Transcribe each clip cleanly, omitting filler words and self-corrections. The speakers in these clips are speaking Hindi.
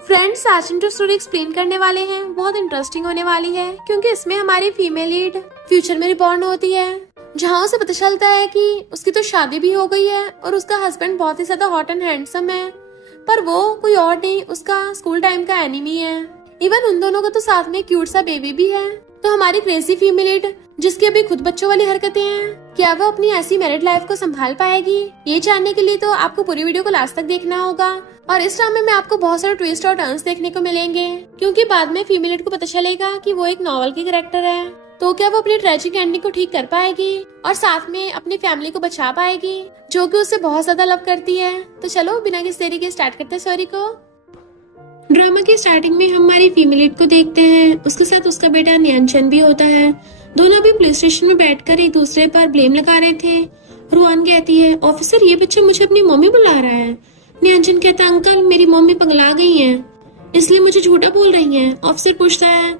फ्रेंड्स, आज हम जो स्टोरी एक्सप्लेन करने वाले हैं बहुत इंटरेस्टिंग होने वाली है, क्योंकि इसमें हमारी फीमेल लीड फ्यूचर में रिबॉर्न होती है, जहां उसे पता चलता है कि उसकी तो शादी भी हो गई है और उसका हस्बैंड बहुत ही ज्यादा हॉट एंड हैंडसम है, पर वो कोई और नहीं, उसका स्कूल टाइम का एनिमी है। इवन उन दोनों का तो साथ में क्यूट सा बेबी भी है। तो हमारी क्रेजी फीमेल लीड, जिसकी अभी खुद बच्चों वाली हरकतें हैं, क्या वो अपनी ऐसी मैरिड लाइफ को संभाल पाएगी? ये जानने के लिए तो आपको पूरी वीडियो को लास्ट तक देखना होगा। और इस ड्रामे में आपको बहुत सारे ट्विस्ट और टर्न्स देखने को मिलेंगे, क्योंकि बाद में फीमेल लीड को पता चलेगा कि वो एक नॉवल की कैरेक्टर है। तो क्या वो अपनी ट्रेजिक एंडिंग को ठीक कर पाएगी और साथ में अपनी फैमिली को बचा पाएगी, जो कि उसे बहुत ज्यादा लव करती है? तो चलो बिना किसी देरी के स्टार्ट करते हैं स्टोरी को। ड्रामा की स्टार्टिंग में हम हमारी फीमेल लीड को देखते हैं, उसके साथ उसका बेटा न्यानचन भी होता है। दोनों अभी पुलिस स्टेशन में बैठकर एक दूसरे पर ब्लेम लगा रहे थे। रुआन कहती है, ऑफिसर ये बच्चा मुझे अपनी मम्मी बुला रहा है। न्यानचन कहता है, अंकल मेरी मम्मी पगला गई हैं, इसलिए मुझे झूठा बोल रही हैं। ऑफिसर पूछता है,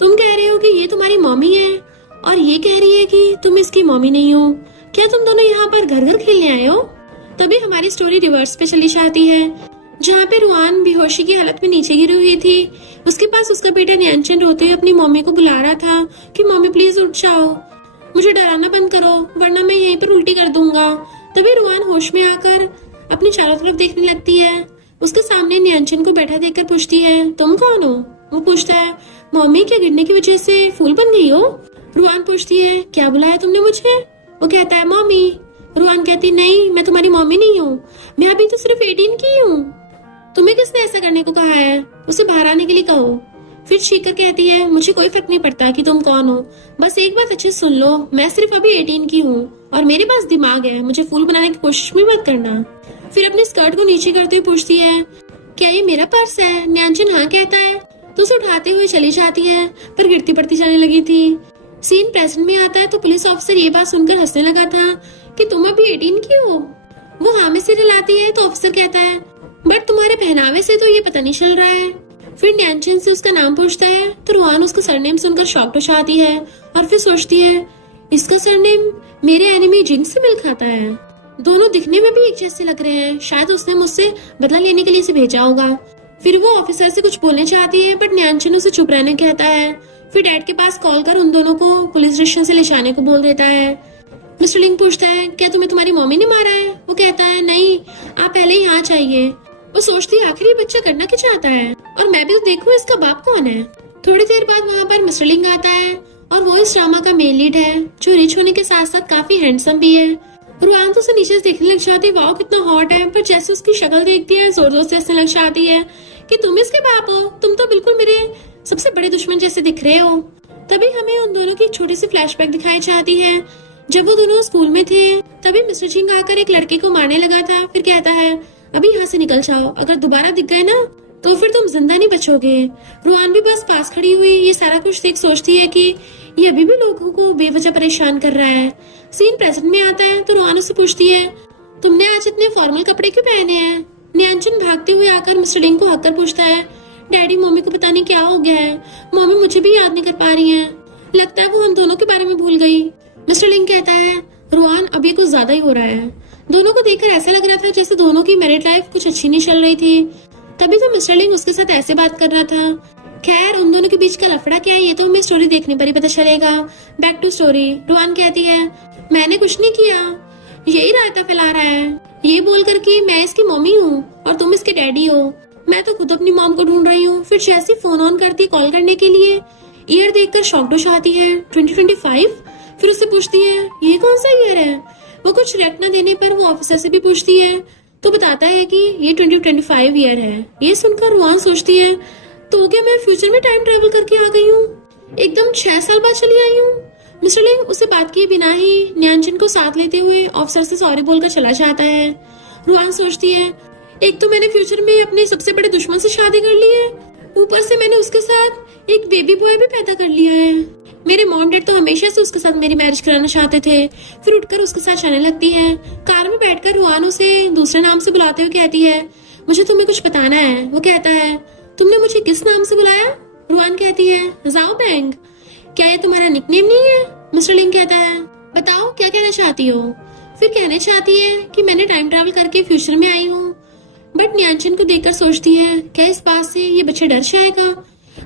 तुम कह रहे हो कि ये तुम्हारी मम्मी है और ये कह रही है कि तुम इसकी मम्मी नहीं हो, क्या तुम दोनों यहाँ पर घर घर खेलने आए हो? तभी हमारी स्टोरी रिवर्स पे चली जाती है, जहाँ पे रुआन बेहोशी की हालत में नीचे गिरी हुई थी। उसके पास उसका बेटा न्यानचन रोते हुए अपनी मम्मी को बुला रहा था कि मम्मी प्लीज उठ जाओ, मुझे डराना बंद करो वरना मैं यहीं पर उल्टी कर दूंगा। तभी रुआन होश में आकर अपनी चारों तरफ देखने लगती है। उसके सामने न्यानचन को बैठा देखकर पूछती है, तुम कौन हो? वो पूछता है, मम्मी क्या गिरने की वजह से फूल बन गई हो? रुआन पूछती है, क्या बुलाया तुमने मुझे? वो कहता है, मम्मी। रुआन कहती, नहीं मैं तुम्हारी मम्मी नहीं हूँ, मैं अभी तो सिर्फ 18 की हूँ। तुम्हें किसने ऐसा करने को कहा है? उसे बाहर आने के लिए कहो। फिर चीखकर कहती है, मुझे कोई फर्क नहीं पड़ता कि तुम कौन हो, बस एक बात अच्छे सुन लो, मैं सिर्फ अभी 18 की हूँ और मेरे पास दिमाग है, मुझे फूल बनाने की कोशिश भी मत करना। फिर अपनी स्कर्ट को नीचे करते हुए पूछती है, क्या ये मेरा पर्स है? न्यानचन हाँ कहता है तो उसे उठाते हुए चली जाती है, पर गिरती पड़ती जाने लगी थी। सीन प्रेजेंट में आता है तो पुलिस ऑफिसर ये बात सुनकर हंसने लगा था कि तुम अभी 18 की हो। वो हाँ में सिर हिलाती है तो ऑफिसर कहता है, बट तुम्हारे पहनावे से तो ये पता नहीं चल रहा है। फिर न्यानचन से उसका नाम पूछता है तो रुआन उसका सरनेम सुनकर शॉक्ड हो जाती है और फिर सोचती है, इसका सरनेम मेरे एनिमी जिंग से मिल खाता है। दोनों दिखने में भी एक जैसे लग रहे हैं, शायद उसने मुझसे बदला लेने के लिए इसे भेजा होगा। फिर वो ऑफिसर से कुछ बोलने चाहती है बट न्यानचन उसे चुप रहने कहता है। फिर डैड के पास कॉल कर उन दोनों को पुलिस स्टेशन से ले जाने को बोल देता है। मिस्टर लिंग पूछता है, क्या तुम्हें तुम्हारी मम्मी ने मारा है? वो कहता है, नहीं आप पहले ही यहाँ चाहिए। वो सोचती है, आखिर ये बच्चा करना क्या चाहता है और मैं भी तो देखूं इसका बाप कौन है। थोड़ी देर बाद वहाँ पर मिस्टर लिंग आता है और वो इस ड्रामा का मेन लीड है, जो रिच होने के साथ साथ काफी हैंडसम भी है। रुआन तो उसे नीचे से देखने लग जाती है, वाओ कितना हॉट है, पर जैसे उसकी शक्ल देखती है जोर जोर से हंसने लग जाती है कि तुम इसके बाप हो, तुम तो बिल्कुल मेरे सबसे बड़े दुश्मन जैसे दिख रहे हो। तभी हमें उन दोनों की एक छोटी सी फ्लैशबैक दिखाई जाती है, जब वो दोनों स्कूल में थे। तभी मिस्टर जिंग आकर एक लड़के को मारने लगा था। फिर कहता है, अभी यहाँ से निकल जाओ, अगर दोबारा दिख गए ना तो फिर तुम जिंदा नहीं बचोगे। रुआन भी बस पास खड़ी हुई ये सारा कुछ देख सोचती है कि ये अभी भी लोगों को बेवजह परेशान कर रहा है। सीन प्रेजेंट में आता है तो रुआन उससे पूछती है, तुमने आज इतने फॉर्मल कपड़े क्यों पहने हैं? न्यानचन भागते हुए आकर मिस्टर लिंग को हककर पूछता है, डैडी मम्मी को पता नहीं क्या हो गया है, मम्मी मुझे भी याद नहीं कर पा रही है, लगता है वो हम दोनों के बारे में भूल गई। मिस्टर लिंग कहता है, रुआन अभी कुछ ज्यादा ही हो रहा है। दोनों को देखकर ऐसा लग रहा था जैसे दोनों की मैरिड लाइफ कुछ अच्छी नहीं चल रही थी। तभी तो मिस्टर लिंग उसके साथ ऐसे बात कर रहा था। खैर उन दोनों के बीच का लफड़ा क्या है ये तो हमें स्टोरी देखने पर ही पता चलेगा। Back to story. रुआन कहती है, मैंने कुछ नहीं किया, यही रायता फैला रहा है, ये बोलकर कि मैं इसकी मम्मी हूँ और तुम इसके डैडी हो। मैं तो खुद अपनी मॉम को ढूंढ रही हूँ। फिर जैसे फोन ऑन करती कॉल करने के लिए, ईयर देखकर शॉक्ड हो जाती है। 2025? फिर उससे पूछती है, ये कौन सा ईयर है? वो कुछ रिएक्ट न देने पर वो ऑफिसर से भी पूछती है तो बताता है कि ये 2025 ईयर है। ये सुनकर रुआन सोचती है, तो क्या मैं फ्यूचर में टाइम ट्रेवल करके आ गई हूँ, एकदम 6 साल बाद चली आई हूँ। मिस्टर लिंग उसे बात किए बिना ही न्यानचन को साथ लेते हुए ऑफिसर से सॉरी बोलकर चला जाता है। रुआन सोचती है, एक तो मैंने फ्यूचर में अपने सबसे बड़े दुश्मन से शादी कर ली है, ऊपर से मैंने उसके साथ एक बेबी बॉय भी पैदा कर लिया है। मेरे मॉम डैड तो हमेशा से उसके साथ मेरी मैरिज कराना चाहते थे। फिर उठकर उसके साथ जाने लगती है। कार में बैठकर रुआन उसे दूसरे नाम से बुलाते हुए कहती है, मुझे तुम्हें कुछ बताना है। वो कहता है, तुमने मुझे किस नाम से बुलाया? रुआन कहती है, जाओ बैंग। क्या ये तुम्हारा निकनेम नहीं है? मिस्टर लिंग कहता है, बताओ क्या कहना चाहती हो? फिर कहना चाहती है कि मैंने टाइम ट्रैवल करके फ्यूचर में आई हूँ, बट न्यानचन को देखकर सोचती है क्या इस बात से ये बच्चा डर जाएगा।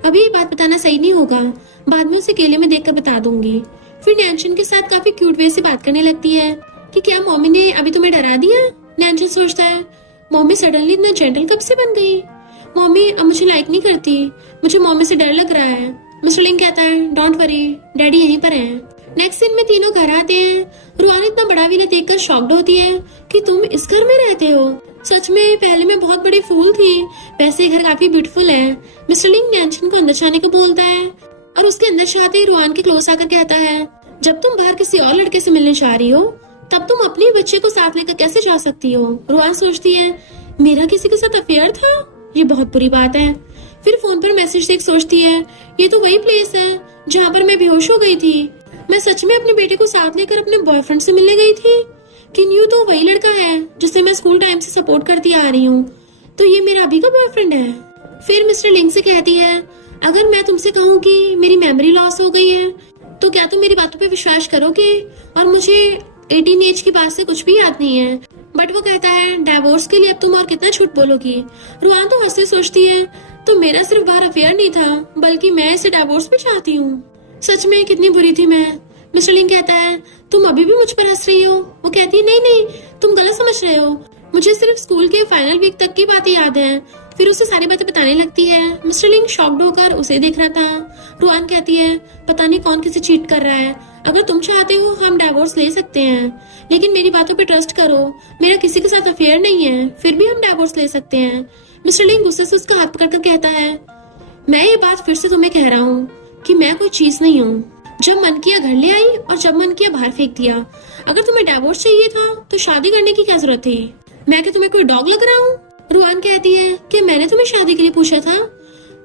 अभी ये बात बताना सही नहीं होगा, बाद में उसे केले में देखकर बता दूंगी। फिर न्यानचन के साथ काफी क्यूट वे से बात करने लगती है कि क्या मम्मी ने अभी तुम्हें डरा दिया। न्यानचन सोचता है मम्मी सडनली इतना जेंटल कब से बन गई, मम्मी अब मुझे लाइक नहीं करती, मुझे मम्मी से डर लग रहा है। मिस्टर लिंग कहता है डोंट वरी, डैडी यहीं पर हैं। नेक्स्ट सीन में तीनों घर आते हैं। रुआन इतना बड़ा विला देखकर शॉक्ड होती है कि तुम इस घर में रहते हो। सच में पहले मैं बहुत बड़ी फूल थी, वैसे घर काफी ब्यूटीफुल है। मिस्टर लिंग न्यानचन को अंदर जाने को बोलता है और उसके अंदर जाते ही रुआन के क्लोज आकर कहता है जब तुम बाहर किसी और लड़के से मिलने जा रही हो तब तुम अपने बच्चे को साथ लेकर कैसे जा सकती हो। रुआन सोचती है मेरा किसी के साथ अफेयर था, ये बहुत बुरी बात है। फिर फोन पर मैसेज देख सोचती है ये तो वही प्लेस है जहाँ पर मैं बेहोश हो गई थी। मैं सच में अपने बेटे को साथ लेकर अपने बॉयफ्रेंड से मिलने गई थी। कि न्यू तो वही लड़का है जिसे मैं स्कूल टाइम से सपोर्ट करती आ रही हूँ, तो ये मेरा अभी का बॉयफ्रेंड है। फिर मिस्टर लिंग से कहती है अगर मैं तुमसे कहूँ कि मेरी मेमोरी लॉस हो गई है तो क्या तुम मेरी बातों पे विश्वास करोगे, और मुझे 18 एज की बात से कुछ भी याद नहीं है। बट वो कहता है डिवोर्स के लिए अब तुम और कितना झूठ बोलोगी। रुआन तो हंसते सोचती है तो मेरा सिर्फ बाहर अफेयर नहीं था बल्कि मैं इसे डिवोर्स भी चाहती हूँ। सच में कितनी बुरी थी मैं। मिस्टर लिंग कहता है तुम अभी भी मुझ पर हंस रही हो। वो कहती है नहीं नहीं तुम गलत समझ रहे हो, मुझे सिर्फ स्कूल के फाइनल वीक तक की बातें याद है। फिर उसे सारी बातें बताने लगती है। मिस्टर लिंग शॉक्ड होकर उसे देख रहा था। रुआन कहती है पता नहीं कौन किसे चीट कर रहा है, अगर तुम चाहते हो हम डिवोर्स ले सकते हैं, लेकिन मेरी बातों पे ट्रस्ट करो, मेरा किसी के साथ अफेयर नहीं है, फिर भी हम डिवोर्स ले सकते हैं। मिस्टर लिंग गुस्से से उसका हाथ पकड़कर कहता है मैं ये बात फिर से तुम्हें कह रहा हूँ कि मैं कोई चीज नहीं हूँ। जब मन किया घर ले आई और जब मन किया बाहर फेंक दिया। अगर तुम्हें डिवोर्स चाहिए था तो शादी करने की क्या जरूरत थी, मैं क्या तुम्हें कोई डॉग लग रहा हूँ। रुआन कहती है कि मैंने तुम्हें शादी के लिए पूछा था।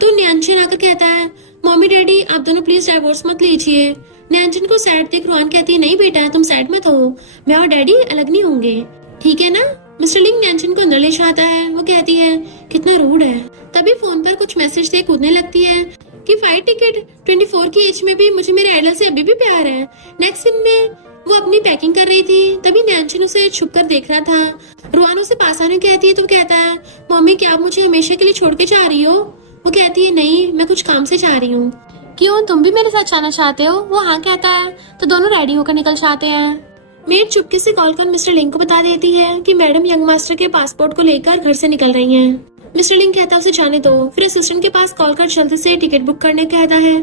तो न्यानचन आकर कहता है मम्मी डैडी आप दोनों प्लीज डिवोर्स मत लीजिए। न्यानचन को सैड देख रुआन कहती है नहीं बेटा तुम सैड मत हो, मैं और डैडी अलग नहीं होंगे, ठीक है ना। मिस्टर लिंग न्यानचन को अंदर ले जाता है। वो कहती है कितना रूड है। तभी फोन पर कुछ मैसेज देख कूदने लगती है कि फ्लाइट टिकट 24 की एज में भी मुझे मेरे आइडल से अभी भी प्यार है। नेक्स्ट सीन में वो अपनी पैकिंग कर रही थी, तभी न्यानचन उसे छुप कर देख रहा था। रुआन उसे पास आने कहती है तो वो कहता है मम्मी क्या आप मुझे हमेशा के लिए छोड़ के जा रही हो। वो कहती है नहीं मैं कुछ काम से जा रही हूँ। क्यों तुम भी मेरे साथ जाना चाहते हो। वो हाँ कहता है तो दोनों रेडी होकर निकल जाते हैं। मेड चुपके से कॉल कर मिस्टर लिंग को बता देती है कि मैडम यंग मास्टर के पासपोर्ट को लेकर घर से निकल रही हैं। मिस्टर लिंग कहता है उसे जाने दो। फिर असिस्टेंट के पास कॉल कर जल्दी से टिकट बुक करने कहता है।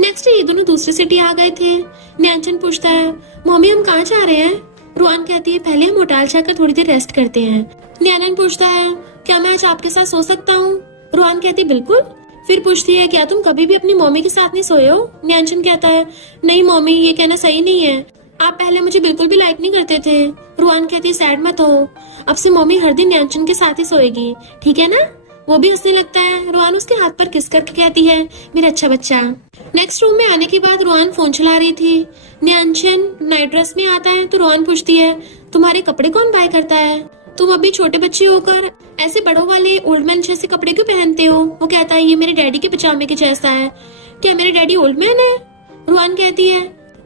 नेक्स्ट डे ये दोनों दूसरी सिटी आ गए थे। न्यानचन पूछता है मम्मी हम कहाँ जा रहे हैं। रुआन कहती है पहले हम होटल जाकर थोड़ी देर रेस्ट करते हैं। न्यानन पूछता है क्या मैं आज आपके साथ सो सकता हूँ। रुआन कहती है बिल्कुल। फिर पूछती है क्या तुम कभी भी अपनी मम्मी के साथ नहीं सोए हो। न्यानचन कहता है नहीं मम्मी ये कहना सही नहीं है, आप पहले मुझे बिल्कुल भी लाइक नहीं करते थे। रुआन कहती है सैड मत हो, अब से मम्मी हर दिन न्यानचन के साथ ही सोएगी, ठीक है ना। वो भी हंसने लगता है। रुआन उसके हाथ पर किस करके कहती है मेरा अच्छा बच्चा। नेक्स्ट रूम में आने के बाद रुआन फोन चला रही थी। न्यानचन नाइट ड्रेस में आता है तो रुआन पूछती है तुम्हारे कपड़े कौन बाय करता है, तुम अभी छोटे बच्चे होकर ऐसे बड़ों वाले ओल्ड मैन जैसे कपड़े क्यों पहनते हो। वो कहता है ये मेरे डैडी के पजामे के जैसा है, क्या मेरे डैडी ओल्ड मैन है। रुआन कहती है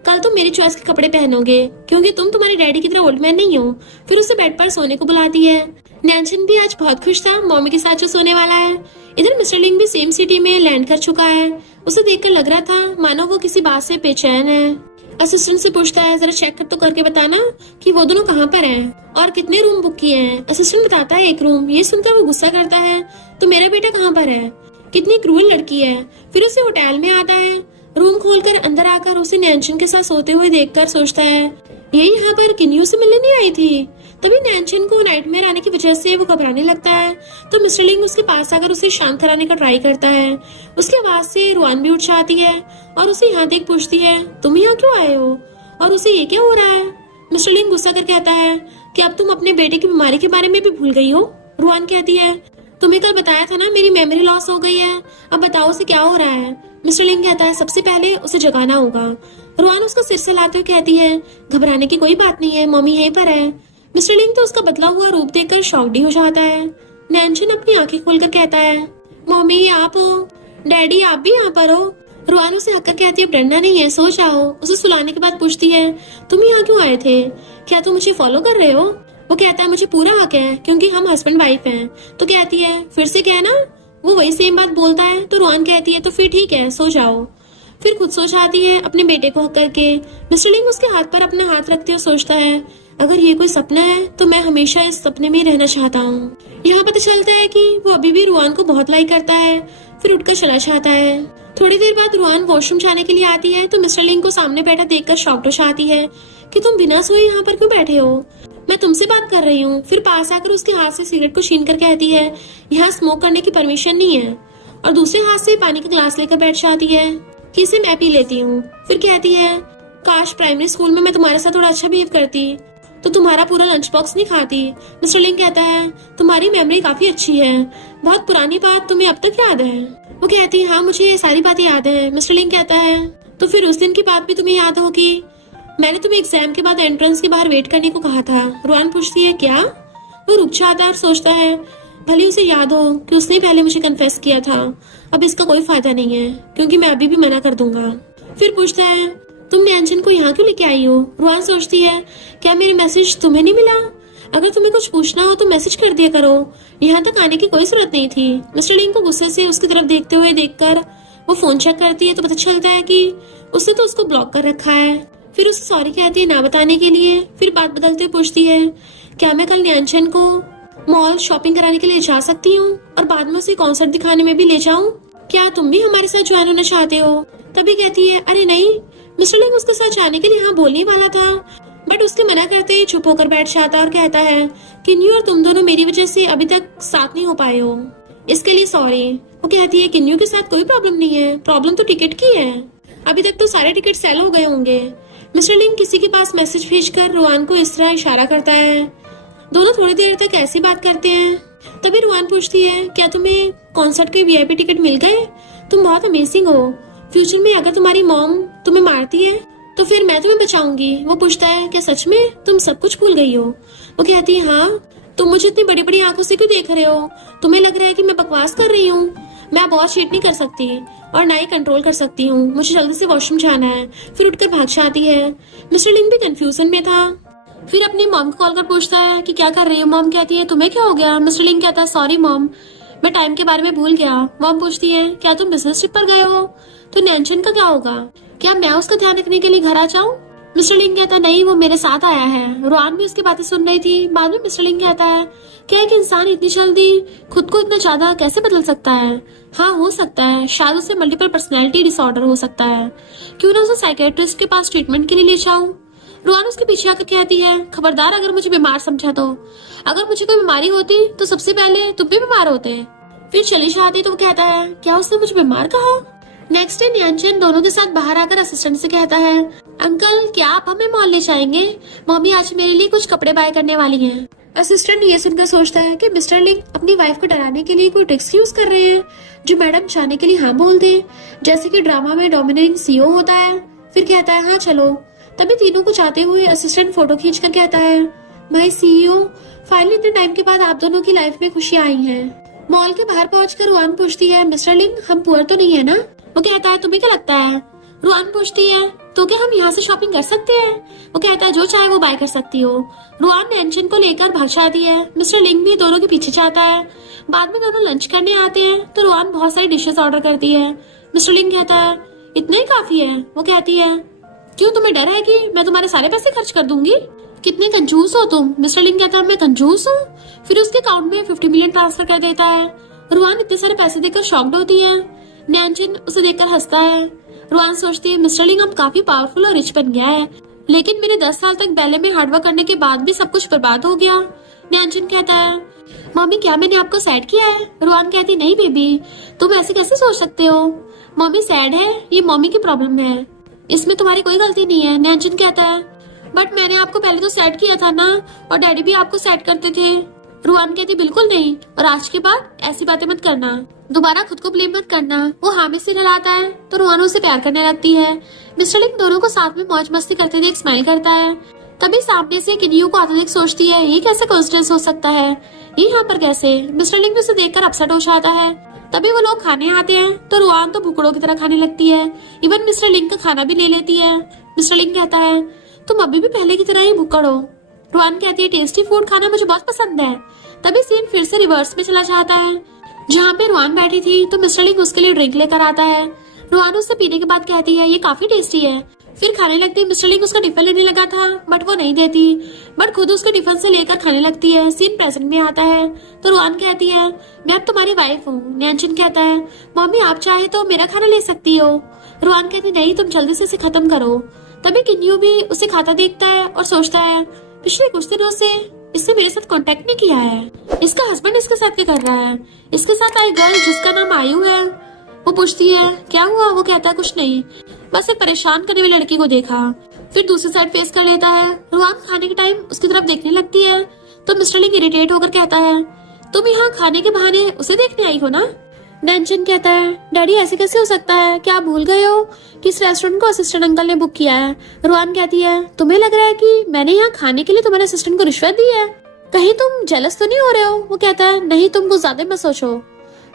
कल तुम मेरी चॉइस के कपड़े पहनोगे क्योंकि तुम तुम्हारे डैडी की तरह ओल्ड मैन नहीं हो। फिर उसे बेड पर सोने को बुलाती है। न्यानचन भी आज बहुत खुश था मम्मी के साथ जो सोने वाला है। इधर मिस्टर लिंग भी सेम सिटी में लैंड कर चुका है। उसे देखकर लग रहा था मानो वो किसी बात से बेचैन है। असिस्टेंट से पूछता है जरा चेक तो करके बताना कि वो दोनों कहाँ पर हैं और कितने रूम बुक किए हैं। असिस्टेंट बताता है एक रूम। ये सुनकर वो गुस्सा करता है तो मेरा बेटा कहाँ पर है, कितनी क्रूअल लड़की है। फिर उसे होटल में आता है। रूम खोलकर अंदर आकर उसे न्यानचन के साथ सोते हुए देखकर सोचता है ये यहाँ पर किन्यू से मिलने नहीं आई थी। तभी न्यानचन को नाइटमेयर आने की वजह से वो घबराने लगता है तो मिस्टर लिंग उसके पास आकर उसे शांत कराने का ट्राई करता है। उसकी आवाज से रुआन भी उठ जाती है और उसे यहाँ देख पूछती है तुम यहाँ क्यों आए हो और उसे ये क्या हो रहा है। मिस्टर लिंग गुस्सा कर कहता है कि अब तुम अपने बेटे की बीमारी के बारे में भी भूल गई हो। रुआन कहती है तुम्हें कल बताया था ना मेरी मेमोरी लॉस हो गई है, अब बताओ उसे क्या हो रहा है। मिस्टर लिंग कहता है सबसे पहले उसे जगाना होगा। रुआन उसको सिर से लाते हुए कहती है घबराने की कोई बात नहीं है, मम्मी यहीं पर है। मिस्टर लिंग तो उसका बदला हुआ रूप देखकर शॉक्ड हो जाता है। न्यानचन अपनी आंखें खोलकर कहता है मम्मी ये आप हो, डैडी आप भी यहाँ पर हो। रुआन उसे हककर कहती है डरना नहीं है, सो जाओ। उसे सुलाने के बाद पूछती है तुम यहाँ क्यों आए थे, क्या तुम मुझे फॉलो कर रहे हो। वो कहता है मुझे पूरा हक है क्योंकि हम हस्बैंड वाइफ हैं। तो कहती है फिर से कहना। वो वही सेम बात बोलता है तो रुआन कहती है तो फिर ठीक है सो जाओ। फिर खुद सो जाती है अपने बेटे को हक करके। मिस्टर लिंग उसके हाथ पर अपना हाथ रखते हुए सोचता है अगर ये कोई सपना है तो मैं हमेशा इस सपने में रहना चाहता हूँ। यहाँ पता चलता है कि वो अभी भी रुआन को बहुत लाइक करता है। फिर उठकर चला जाता है। थोड़ी देर बाद रुआन वॉशरूम जाने के लिए आती है तो मिस्टर लिंग को सामने बैठा देखकर शॉक्ड हो जाती है कि तुम बिना सोए यहाँ पर क्यों बैठे हो, मैं तुमसे बात कर रही हूँ। फिर पास आकर उसके हाथ से सिगरेट को छीन कर कहती है यहाँ स्मोक करने की परमिशन नहीं है, और दूसरे हाथ से पानी का ग्लास लेकर बैठ जाती है कि इसे मैं पी लेती हूँ। फिर कहती है काश प्राइमरी स्कूल में मैं तुम्हारे साथ थोड़ा अच्छा बिहेव करती तो तुम्हारा पूरा लंच बॉक्स नहीं खाती। मिस्टर लिंग कहता है तुम्हारी मेमोरी काफी अच्छी है, बहुत पुरानी बात तुम्हें अब तक याद है। वो कहती है हाँ मुझे ये सारी बातें याद है। मिस्टर लिंग कहता है तो फिर उस दिन की बात भी तुम्हें याद होगी, मैंने तुम्हें एग्जाम के बाद एंट्रेंस के बाहर वेट करने को कहा था। रुआन पूछती है क्या। वो रुक जाता है और सोचता है भले उसे याद हो कि उसने पहले मुझे कन्फेस किया था, अब इसका कोई फायदा नहीं है क्योंकि मैं अभी भी मना कर दूंगा। फिर पूछता है तुम न्यांचन को यहाँ क्यों लेके आई हो। रुआन सोचती है क्या मेरे मैसेज तुम्हें नहीं मिला, अगर तुम्हें कुछ पूछना हो तो मैसेज कर दिया करो, यहाँ तक आने की कोई जरूरत नहीं थी। मिस्टर लिंग को गुस्से से उसकी तरफ देखते हुए देखकर वो फोन चेक करती है तो पता चलता है कि उसने तो उसको ब्लॉक कर रखा है। फिर उसे सॉरी कहती है ना बताने के लिए। फिर बात बदलते हुए पूछती है क्या मैं कल न्यांचन को मॉल शॉपिंग कराने के लिए जा सकती हूँ और बाद में उसे कॉन्सर्ट दिखाने में भी ले जाऊँ, क्या तुम भी हमारे साथ ज्वाइन होना चाहते हो। तभी कहती है अरे नहीं। मिस्टर लिंग उसके साथ जाने के लिए हाँ बोलने वाला था बट उसके मना करते ही चुप होकर बैठ जाता और कहता है किन्नू और तुम दोनों मेरी वजह से अभी तक साथ नहीं हो पाए हो, इसके लिए सॉरी। वो कहती है किन्नू के साथ कोई प्रॉब्लम नहीं है, प्रॉब्लम तो टिकट की है, अभी तक तो सारे टिकट सेल हो गए होंगे। मिस्टर लिंग किसी के पास मैसेज भेजकर रुआन को इस तरह इशारा करता है। दोनों थोड़ी देर तक ऐसी बात करते हैं। तभी रुआन पूछती है क्या तुम्हें कॉन्सर्ट के वीआईपी टिकट मिल गए, तुम बहुत अमेजिंग हो, फ्यूचर में अगर तुम्हारी मॉम तुम्हें मारती है तो फिर मैं तुम्हें बचाऊंगी। वो पूछता है क्या सच में तुम सब कुछ भूल गई हो। वो कहती है हाँ, तुम मुझे इतनी बड़ी बड़ी आंखों से क्यों देख रहे हो, तुम्हें लग रहा है कि मैं बकवास कर रही हूँ। मैं बहुत चीट नहीं कर सकती और ना ही कंट्रोल कर सकती हूँ, मुझे जल्दी से वॉशरूम जाना है। फिर उठकर भाग जाती है। मिस्टर लिंग भी कंफ्यूजन में था। फिर अपनी मॉम को कॉल कर पूछता है कि क्या कर रही हो। मॉम कहती है तुम्हें क्या हो गया। मिस्टर लिंग कहता है सॉरी मॉम, मैं टाइम के बारे में भूल गया। मॉम पूछती है क्या तुम बिजनेस ट्रिप पर गए हो, तो न्यांचन का क्या होगा, क्या मैं उसका ध्यान रखने के लिए घर आ जाऊं। मिस्टर लिंग कहता है नहीं, वो मेरे साथ आया है। रुआन भी उसकी बातें सुन रही थी। बाद में मिस्टर लिंग कहता है क्या एक इंसान इतनी जल्दी खुद को इतना ज्यादा कैसे बदल सकता है। हाँ हो सकता है, शायद उसे मल्टीपल पर्सनैलिटी डिसऑर्डर हो सकता है, क्यों ना उसे साइकेट्रिस्ट के पास ट्रीटमेंट के लिए ले जाऊं। रुआन उसके पीछे आकर कहती है खबरदार अगर मुझे बीमार समझा तो, अगर मुझे कोई बीमारी होती तो सबसे पहले तुम भी बीमार होते। फिर चली जाती तो वो कहता है क्या उसने मुझे बीमार कहा। नेक्स्ट डे न्यांचन दोनों के साथ बाहर आकर असिस्टेंट से कहता है अंकल क्या आप हमें मॉल ले जाएंगे, मम्मी आज मेरे लिए कुछ कपड़े बाय करने वाली हैं। असिस्टेंट ये सुनकर सोचता है कि मिस्टर लिंग अपनी वाइफ को डराने के लिए कोई ट्रिक्स यूज कर रहे हैं जो मैडम जाने के लिए हाँ बोल दे, जैसे कि ड्रामा में डोमिनेटिंग सीईओ होता है। फिर कहता है हाँ चलो। तभी तीनों को जाते हुए असिस्टेंट फोटो खींच कर कहता है भाई सीईओ, फाइनली इतने टाइम के बाद आप दोनों की लाइफ में खुशियां आई हैं। मॉल के बाहर पहुंचकर रुआन पूछती है मिस्टर लिंग हम पुअर तो नहीं है ना। वो कहता है तुम्हें क्या लगता है। रुआन पूछती है तो क्या हम यहाँ से शॉपिंग कर सकते हैं। वो कहता है जो चाहे वो बाय कर सकती हो। रुआन न्यांचन को लेकर भाग जाती है। मिस्टर लिंग भी दोनों के पीछे जाता है। बाद में दोनों लंच करने आते हैं तो रुआन बहुत सारी डिशेस ऑर्डर करती है। मिस्टर लिंग कहता है इतना ही काफी है। वो कहती है क्यों तुम्हें डर है कि मैं तुम्हारे सारे पैसे खर्च कर दूंगी, कितने कंजूस हो तुम। मिस्टर लिंग कहता है मैं कंजूस हूँ। फिर उसके अकाउंट में 50 मिलियन ट्रांसफर कर देता है। रुआन इतने सारे पैसे देकर शॉक्ड होती है। न्यांचन उसे देखकर हंसता है। रुआन सोचती है मिस्टर लिंग अब काफी पावरफुल और रिच बन गया है, लेकिन मेरे 10 साल तक बैले में हार्डवर्क करने के बाद भी सब कुछ बर्बाद हो गया। न्यांचन कहता है मम्मी क्या मैंने आपको सैड किया है। रुआन कहती नहीं बेबी, तुम ऐसे कैसे सोच सकते हो, मम्मी सैड है, ये मम्मी की प्रॉब्लम है, इसमें तुम्हारी कोई गलती नहीं है। न्यांचन कहता है बट मैंने आपको पहले तो सैड किया था ना, और डैडी भी आपको सैड करते थे। रुआन कहती बिल्कुल नहीं, और आज के बाद ऐसी बातें मत करना, दोबारा खुद को ब्लेम मत करना। वो हामी से डराता है तो रुआन उसे प्यार करने लगती है। मिस्टर लिंग दोनों को साथ में मौज मस्ती करते देख स्माइल करता है। तभी सामने से किन्यू को आते देख सोचती है ये कैसे कोइंसिडेंस हो सकता है, ये यहाँ पर कैसे। मिस्टर लिंग भी उसे देखकर अपसेट हो जाता है। तभी वो लोग खाने आते हैं तो रुआन तो भुकड़ों की तरह खाने लगती है। इवन मिस्टर लिंग का खाना भी ले लेती है। मिस्टर लिंग कहता है तुम अभी भी पहले की तरह ही भुक्कड़ हो, रुआन कहती है टेस्टी फूड खाना मुझे बहुत पसंद है। तभी सीन फिर से रिवर्स में चला जाता है, जहाँ पे रुआन बैठी थी तो मिस्टर लिंग उसके लिए ड्रिंक लेकर आता है। रुआन उससे पीने के बाद कहती है ये काफी टेस्टी है। फिर खाने लगती। मिस्टर लिंग उसका टिफिन लेने लगा था बट वो नहीं देती, बट खुद उसको टिफिन से लेकर खाने लगती है। सीन प्रेजेंट में आता है तो रुआन कहती है मैं अब तुम्हारी वाइफ हूँ। न्यानचिन कहता है मम्मी आप चाहे तो मेरा खाना ले सकती हो। रुआन कहती नहीं तुम जल्दी से इसे खत्म करो। तभी किन्यू भी उसे खाता देखता है और सोचता है पिछले कुछ दिनों से इसने मेरे साथ कांटेक्ट नहीं किया है, इसका हस्बैंड इसके साथ क्या कर रहा है। इसके साथ आई गर्ल जिसका नाम आयु है, वो पूछती है क्या हुआ। वो कहता है कुछ नहीं, बस एक परेशान करने वाली लड़की को देखा। फिर दूसरी साइड फेस कर लेता है। रुआन खाने के टाइम उसकी तरफ देखने लगती है तो मिस्टर लिंग इरिटेट होकर कहता है तुम यहाँ खाने के बहाने उसे देखने आई हो ना। न्यानचिन कहता है डैडी ऐसे कैसे हो सकता है, क्या आप भूल गए हो कि इस रेस्टोरेंट को असिस्टेंट अंकल ने बुक किया है। रुआन कहती है तुम्हें लग रहा है कि मैंने यहाँ खाने के लिए तुम्हारे असिस्टेंट को रिश्वत दी है, कहीं तुम जेलस तो नहीं हो रहे हो। वो कहता है नहीं तुम कुछ ज्यादा मत सोचो।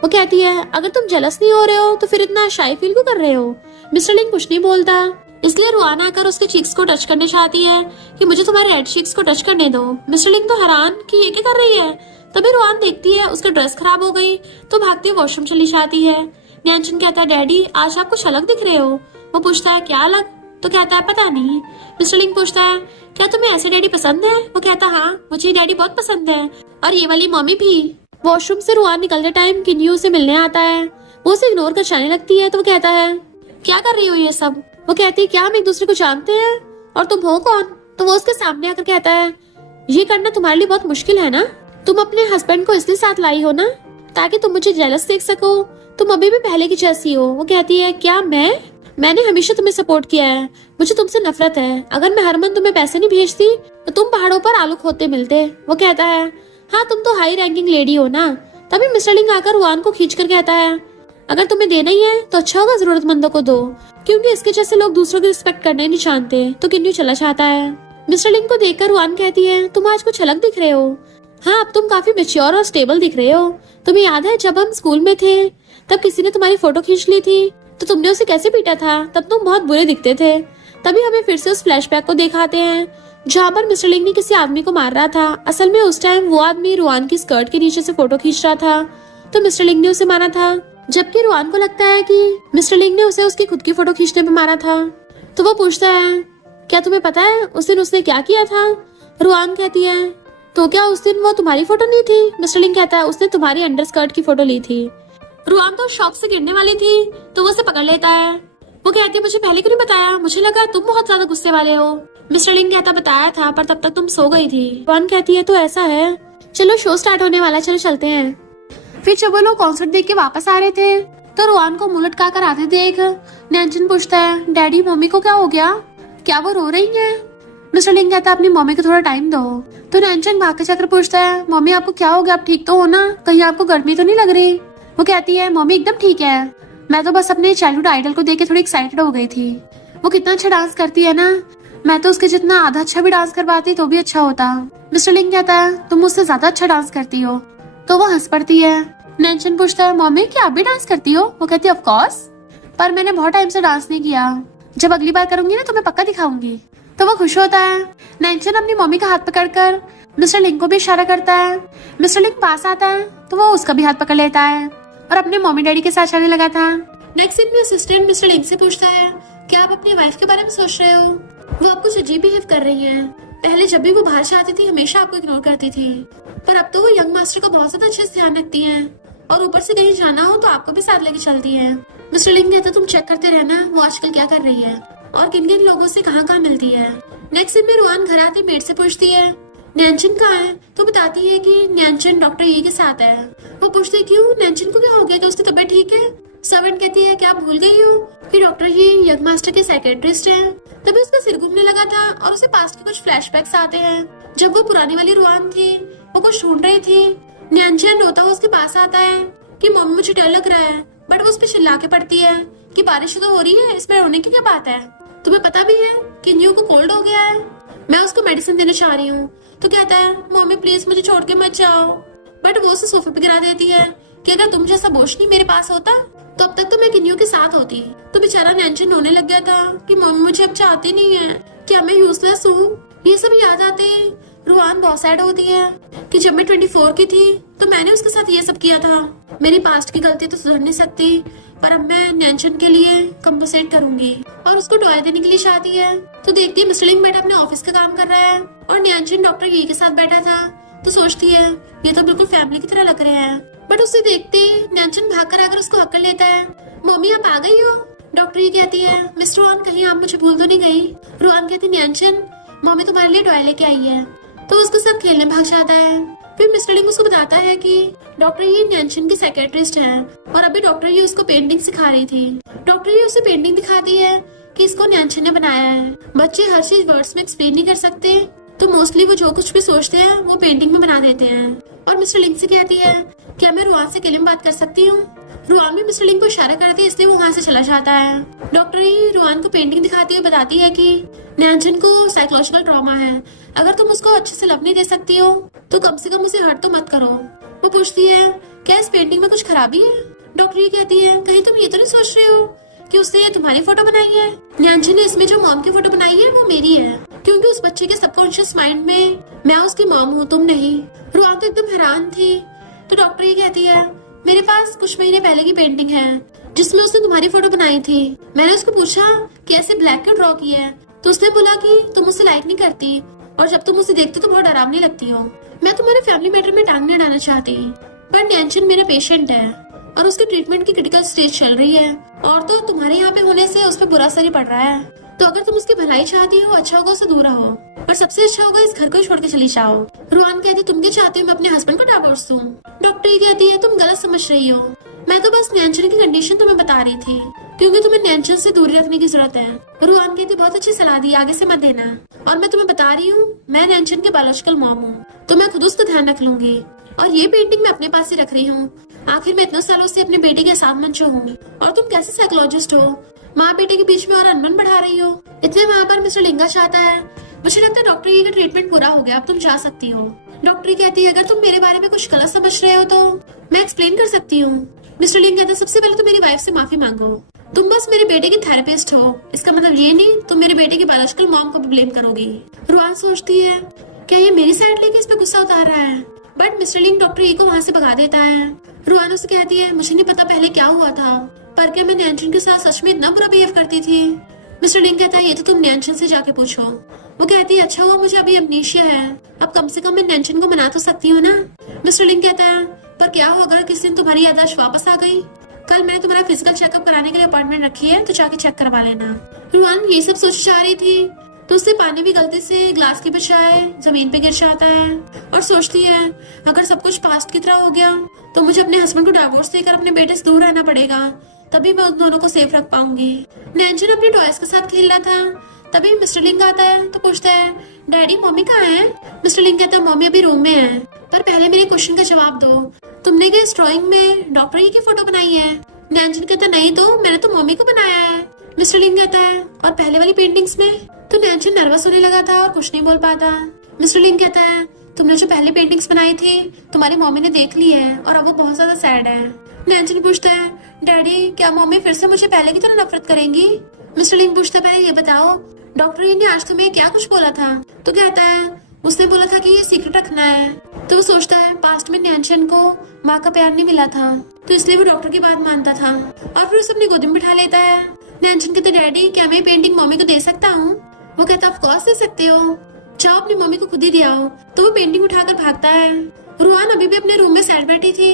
वो कहती है अगर तुम जेलस नहीं हो रहे हो तो फिर इतना शाई फील क्यों कर रहे हो। मिस्टर लिंग कुछ नहीं बोलता, इसलिए रुआन आकर उसके चीक्स को टच करने चाहती है कि मुझे तुम्हारे रेड चीक्स को टच करने दो। मिस्टर लिंग तो हैरान कि ये क्या कर रही है। तभी रुआन देखती है उसका ड्रेस खराब हो गई तो भागती वॉशरूम चली जाती है। न्यानचिन कहता है डैडी आज आप कुछ अलग दिख रहे हो। वो पूछता है क्या अलग, तो कहता है पता नहीं। मिस्टर लिंग पूछता है क्या तुम्हें ऐसे डैडी पसंद है। वो कहता है हाँ मुझे डैडी बहुत पसंद है और ये वाली मम्मी भी। वॉशरूम से रुआन निकलते टाइम किन्यू से मिलने आता है, वो उसे इग्नोर कर जाने लगती है तो वो कहता है क्या कर रही हो ये सब। वो कहती है क्या हम एक दूसरे को जानते हैं और तुम हो कौन। तो वो उसके सामने आकर कहता है ये करना तुम्हारे लिए बहुत मुश्किल है ना, तुम अपने हस्बैंड को इसलिए साथ लाई हो ना ताकि तुम मुझे जेलस देख सको, तुम अभी भी पहले की जैसी हो। वो कहती है क्या मैंने हमेशा तुम्हें सपोर्ट किया है, मुझे तुमसे नफरत है। अगर मैं हर मंथ तुम्हें पैसे नहीं भेजती तो तुम पहाड़ों पर आलू खोदते मिलते। वो कहता है हाँ तुम तो हाई रैंकिंग लेडी हो ना। तभी मिस्टर लिंग आकर रुआन को खींच कर कहता है अगर तुम्हें देना ही है तो अच्छा होगा जरूरतमंदों को दो, क्योंकि इसके जैसे लोग दूसरों की रिस्पेक्ट करने नहीं जानते। तो किन्यू चला जाता है। मिस्टर लिंग को देखकर रुआन कहती है तुम आज कुछ अलग दिख रहे हो। हाँ अब तुम काफी मैच्योर और स्टेबल दिख रहे हो। तुम्हें याद है जब हम स्कूल में थे तब किसी ने तुम्हारी फोटो खींच ली थी तो तुमने उसे कैसे पीटा था, तब तुम बहुत बुरे दिखते थे। तभी हमें फिर से उस फ्लैशबैक को दिखाते हैं जहाँ पर मिस्टर लिंग ने किसी आदमी को मार रहा था। असल में उस टाइम वो आदमी रुआन की स्कर्ट के नीचे से फोटो खींच रहा था तो मिस्टर लिंग ने उसे मारा था, जबकि रुआन को लगता है कि मिस्टर लिंग ने उसे उसकी खुद की फोटो खींचने में मारा था। तो वो पूछता है क्या तुम्हें पता है उस दिन उसने क्या किया था। रुआन कहती है तो क्या उस दिन वो तुम्हारी फोटो नहीं थी। मिस्टर लिंग कहता है उसने तुम्हारी अंडर स्कर्ट की फोटो ली थी। रुआन तो शॉक से गिरने वाली थी तो वो उसे पकड़ लेता है। वो कहती है मुझे पहले क्यों नहीं बताया, मुझे लगा तुम बहुत ज्यादा गुस्से वाले हो। मिस्टर लिंग कहता बताया था पर तब तक तुम सो गई थी। रुआन कहती है तो ऐसा है, चलो शो स्टार्ट होने वाला, चलो चलते हैं। फिर जब वो लोग कॉन्सर्ट देख के वापस आ रहे थे तो रुआन को मुंह लटका कर आते देख न्यानचिन पूछता है डैडी मम्मी को क्या हो गया, क्या वो रो रही है। मिस्टर लिंग कहता है अपनी मम्मी को थोड़ा टाइम दो। तो न्यानचिन भाग के जाकर पूछता है मम्मी आपको क्या हो गया, आप ठीक तो हो ना, कहीं आपको गर्मी तो नहीं लग रही। वो कहती है मम्मी एकदम ठीक है, मैं तो बस अपने चाइल्डहुड आइडल को देख के थोड़ी एक्साइटेड हो गई थी। वो कितना अच्छा डांस करती है ना, मैं तो उसके जितना आधा अच्छा भी डांस कर पाती तो भी अच्छा होता। मिस्टर लिंग कहता है तुम मुझसे ज्यादा अच्छा डांस करती हो। तो वो हंस पड़ती है। न्यानचिन पूछता है मम्मी क्या आप भी डांस करती हो। वो कहती है ऑफ कोर्स, पर मैंने बहुत टाइम से डांस नहीं किया, जब अगली बार करूंगी ना तो मैं पक्का दिखाऊंगी। तो वो खुश होता है। न्यानचिन अपनी मम्मी का हाथ पकड़कर मिस्टर लिंग को भी इशारा करता है। मिस्टर लिंग पास आता है तो वो उसका भी हाथ पकड़ लेता है और अपने मम्मी डैडी के साथ चलने लगा था। नेक्स्ट सीन में असिस्टेंट मिस्टर लिंग से पूछता है क्या आप अपनी वाइफ के बारे में सोच रहे हो, वो आपको अजीब बिहेव कर रही है। पहले जब भी वो बाहर से आती थी हमेशा आपको इग्नोर करती थी, पर अब तो वो यंग मास्टर का बहुत ज्यादा अच्छे से ध्यान रखती है और ऊपर से कहीं जाना हो तो आपको भी साथ लेके चलती है। मिस्टर लिंग कहता तुम चेक करते रहना वो आजकल क्या कर रही है और किन किन लोगों से कहाँ कहाँ मिलती है। नेक्स्ट सीन में रुआन घर आते मेड से पूछती है न्यानचिन कहाँ है, तो बताती है कि न्यानचिन डॉक्टर यी के साथ है। वो पूछती है क्यों, न्यानचिन को क्या हो गया, तो उसकी तबीयत ठीक है। सर्वेंट कहती है क्या आप भूल गई हो कि डॉक्टर यी यंग मास्टर के साइकेट्रिस्ट हैं। तभी उसका सिर घूमने लगा था और उसे पास्ट के कुछ फ्लैशबैक्स आते हैं जब वो पुरानी वाली रुआन थी, वो कुछ ढूंढ रही थी। न्यानचिन रोता हुआ उसके पास आता है कि मम्मी मुझे डर लग रहा है, बट वो उस पर चिल्ला के पड़ती है कि बारिश तो हो रही है, इसमें रोने की क्या बात है, तुम्हें पता भी है कि न्यू को कोल्ड हो गया है, मैं उसको मेडिसिन देने चाह रही हूँ। तो कहता है मम्मी प्लीज मुझे छोड़ के मत जाओ, बट वो उसे सोफे पे गिरा देती है कि अगर तुम जैसा बोझ मेरे पास होता तो अब तक तो मैं किन्यू के साथ होती। तो बेचारा न्यानचिन रोने लग गया था कि मम्मी मुझे अब चाहती नहीं है, क्या मैं यूजलेस हूँ। ये सब याद आते रुआन बहुत सैड होती है कि जब मैं 24 की थी तो मैंने उसके साथ ये सब किया था। मेरी पास्ट की गलती तो सुधर नहीं सकती, पर अब मैं नैनचन के लिए कंपनसेट करूंगी। और उसको टॉय देने के लिए चाहती है तो देखती है मिस्टर लिंग बेटा अपने ऑफिस का काम कर रहा है और नैनचन डॉक्टर यी के साथ बैठा था। तो सोचती है ये तो बिल्कुल फैमिली की तरह लग रहे हैं। बट उसे देखते नैनचन भाग कर आकर उसको हक कर लेता है। मम्मी आप आ गई हो? डॉक्टर ये कहती है मिस्टर रुआन कहीं आप मुझे भूल तो नहीं गई? रुआन कहती नैनचन मम्मी तुम्हारे लिए टॉय लेके आई है। तो उसके साथ खेलने भाग जाता है। फिर मिस्टर लिंग उसको बताता है कि डॉक्टर ये नैनचन की साइकेट्रिस्ट है और अभी डॉक्टर ये उसको पेंटिंग सिखा रही थी। डॉक्टर ये उसे पेंटिंग दिखाती है कि इसको नैनचन ने बनाया है। बच्चे हर चीज वर्ड्स में एक्सप्लेन नहीं कर सकते तो मोस्टली वो जो कुछ भी सोचते हैं वो पेंटिंग में बना देते हैं। और मिस्टर लिंग से कहती है क्या मैं रुआन से किलिम बात कर सकती हूँ? रुआन भी मिस्टर लिंग को इशारा करती है इसलिए वो वहाँ से चला जाता है। डॉक्टर ये रुआन को पेंटिंग दिखाती हुई बताती है कि नैनचन को साइकोलॉजिकल ट्रॉमा है, अगर तुम उसको अच्छे से लव नहीं दे सकती हो तो कम से कम उसे हर्ट तो मत करो। वो पूछती है क्या इस पेंटिंग में कुछ खराबी है? डॉक्टर ये कहती है कहीं तुम ये तो नहीं सोच रही हो कि उसने ये तुम्हारी फोटो बनाई है? नैनचन ने इसमें जो मॉम की फोटो बनाई है वो मेरी है, क्योंकि उस बच्चे के सबकॉन्शियस माइंड में मैं उसकी मॉम हूँ, तुम नहीं। रुआन तो एकदम हैरान थी। तो डॉक्टर ये कहती है मेरे पास कुछ महीने पहले की पेंटिंग है जिसमें उसने तुम्हारी फोटो बनाई थी। मैंने उसको पूछा कि ऐसे ब्लैक क्यों ड्रॉ किया है तो उसने बोला कि तुम उसे लाइक नहीं करती और जब तुम उसे देखते तो बहुत डरावनी लगती हो। मैं तुम्हारे फैमिली मैटर में टांग नहीं अड़ाना चाहती, पर नैनचन मेरा पेशेंट है और उसके ट्रीटमेंट की क्रिटिकल स्टेज चल रही है और तो तुम्हारे यहाँ पे होने से उस पर बुरा असर ही पड़ रहा है। तो अगर तुम उसकी भलाई चाहती हो अच्छा होगा उसे दूर रहो, पर सबसे अच्छा होगा इस घर को छोड़ के चली जाओ। रुआन कहती तुम क्या चाहती हो मैं अपने हस्बैंड को डिवोर्स दूं? डॉक्टर ये कहती है तुम गलत समझ रही हो, मैं तो बस नैनचन की कंडीशन तुम्हें बता रही थी क्योंकि तुम्हें नैनचन से दूरी रखने की जरूरत है। रुआन कहती बहुत अच्छी सलाह दी, आगे से मत देना। और मैं तुम्हें बता रही हूँ मैं नैनचन के बायोलॉजिकल मॉम हूँ तो मैं खुद उसका ध्यान रख लूंगी और ये पेंटिंग मैं अपने पास ही रख रही हूँ। आखिर मैं इतने सालों से अपने बेटे के साथ मंचो हूँ और तुम कैसे साइकोलॉजिस्ट हो माँ बेटे के बीच में और अनबन बढ़ा रही हो। इतने वहाँ पर मिस्टर लिंगा चाहता है। मुझे लगता है डॉक्टर ये का ट्रीटमेंट पूरा हो गया, अब तुम जा सकती हो। डॉक्टर कहती है अगर तुम मेरे बारे में कुछ गलत समझ रहे हो तो मैं एक्सप्लेन कर सकती हूँ। मिस्टर लिंग कहता है सबसे पहले तो मेरी वाइफ से माफी मांगो, तुम बस मेरे बेटे की थेरेपिस्ट हो, इसका मतलब ये नहीं तुम मेरे बेटे की बायोलॉजिकल मॉम को भी ब्लेम करोगी। रुआन सोचती है क्या ये मेरी साइड लेके इस पे गुस्सा उतार रहा है, बट मिस्टर लिंग डॉक्टर ई को वहाँ से भगा देता है। रुआन उसे कहती है मुझे नहीं पता पहले क्या हुआ था, पर क्या मैं नैनचन के साथ सच में इतना बुरा बिहेव करती थी? मिस्टर लिंग कहता है ये तो तुम नैनचन से जाके पूछो। वो कहती है अच्छा हुआ मुझे अभी अमनीशिया है, अब कम से कम मैं नैनचन को मना तो सकती हूँ ना। मिस्टर लिंग कहता है पर क्या होगा किस दिन तुम्हारी याददाश्त वापस आ गई? कल मैंने तुम्हारा फिजिकल चेकअप कराने के लिए अपॉइंटमेंट रखी है तो जाके चेक करवा लेना। रुआन ये सब सोच जा रही थी तो उससे पानी भी गलती से ग्लास की बजाय जमीन पे गिर जाता है और सोचती है अगर सब कुछ पास्ट की तरह हो गया तो मुझे अपने हस्बैंड को डिवोर्स देकर अपने बेटे से दूर रहना पड़ेगा, तभी मैं उन दोनों को सेफ रख पाऊंगी। नैनचन अपने टॉयज के साथ खेल रहा था, तभी मिस्टर लिंग आता है तो पूछता है डैडी मम्मी कहाँ है? मिस्टर लिंग कहता है मम्मी अभी रूम में है, पर पहले मेरे क्वेश्चन का जवाब दो, तुमने क्या इस ड्राइंग में डॉक्टर ई की फोटो बनाई है? नैनचन कहता है नहीं तो मैंने तो मम्मी को बनाया है। मिस्टर लिंग कहता है और पहले वाली पेंटिंग्स में? तो नैनचन नर्वस होने लगा था और कुछ नहीं बोल पाता। मिस्टर लिंग कहता है तुमने जो पहले पेंटिंग्स बनाई थी तुम्हारी मम्मी ने देख ली है और अब वो बहुत ज्यादा सैड है। नैनचन पूछता है डैडी क्या मम्मी फिर से मुझे पहले की तरह नफरत करेंगी? मिस्टर लिंग पूछता है पहले ये बताओ डॉक्टर ई ने आज तुम्हें क्या कुछ बोला था? तो कहता है उसने बोला था कि ये सीक्रेट रखना है। तो वो सोचता है पास्ट में नैनचन को माँ का प्यार नहीं मिला था तो इसलिए वो डॉक्टर की बात मानता था और फिर उसे अपनी गोदी में बिठा लेता है। नैनचन कहते डैडी क्या मैं पेंटिंग मम्मी को दे सकता हूँ? वो कहता ऑफ कोर्स दे सकते हो, जाओ अपनी मम्मी को खुद ही दिया हो। तो वो पेंटिंग उठाकर भागता है। रुआन अभी भी अपने रूम में सैड बैठी थी,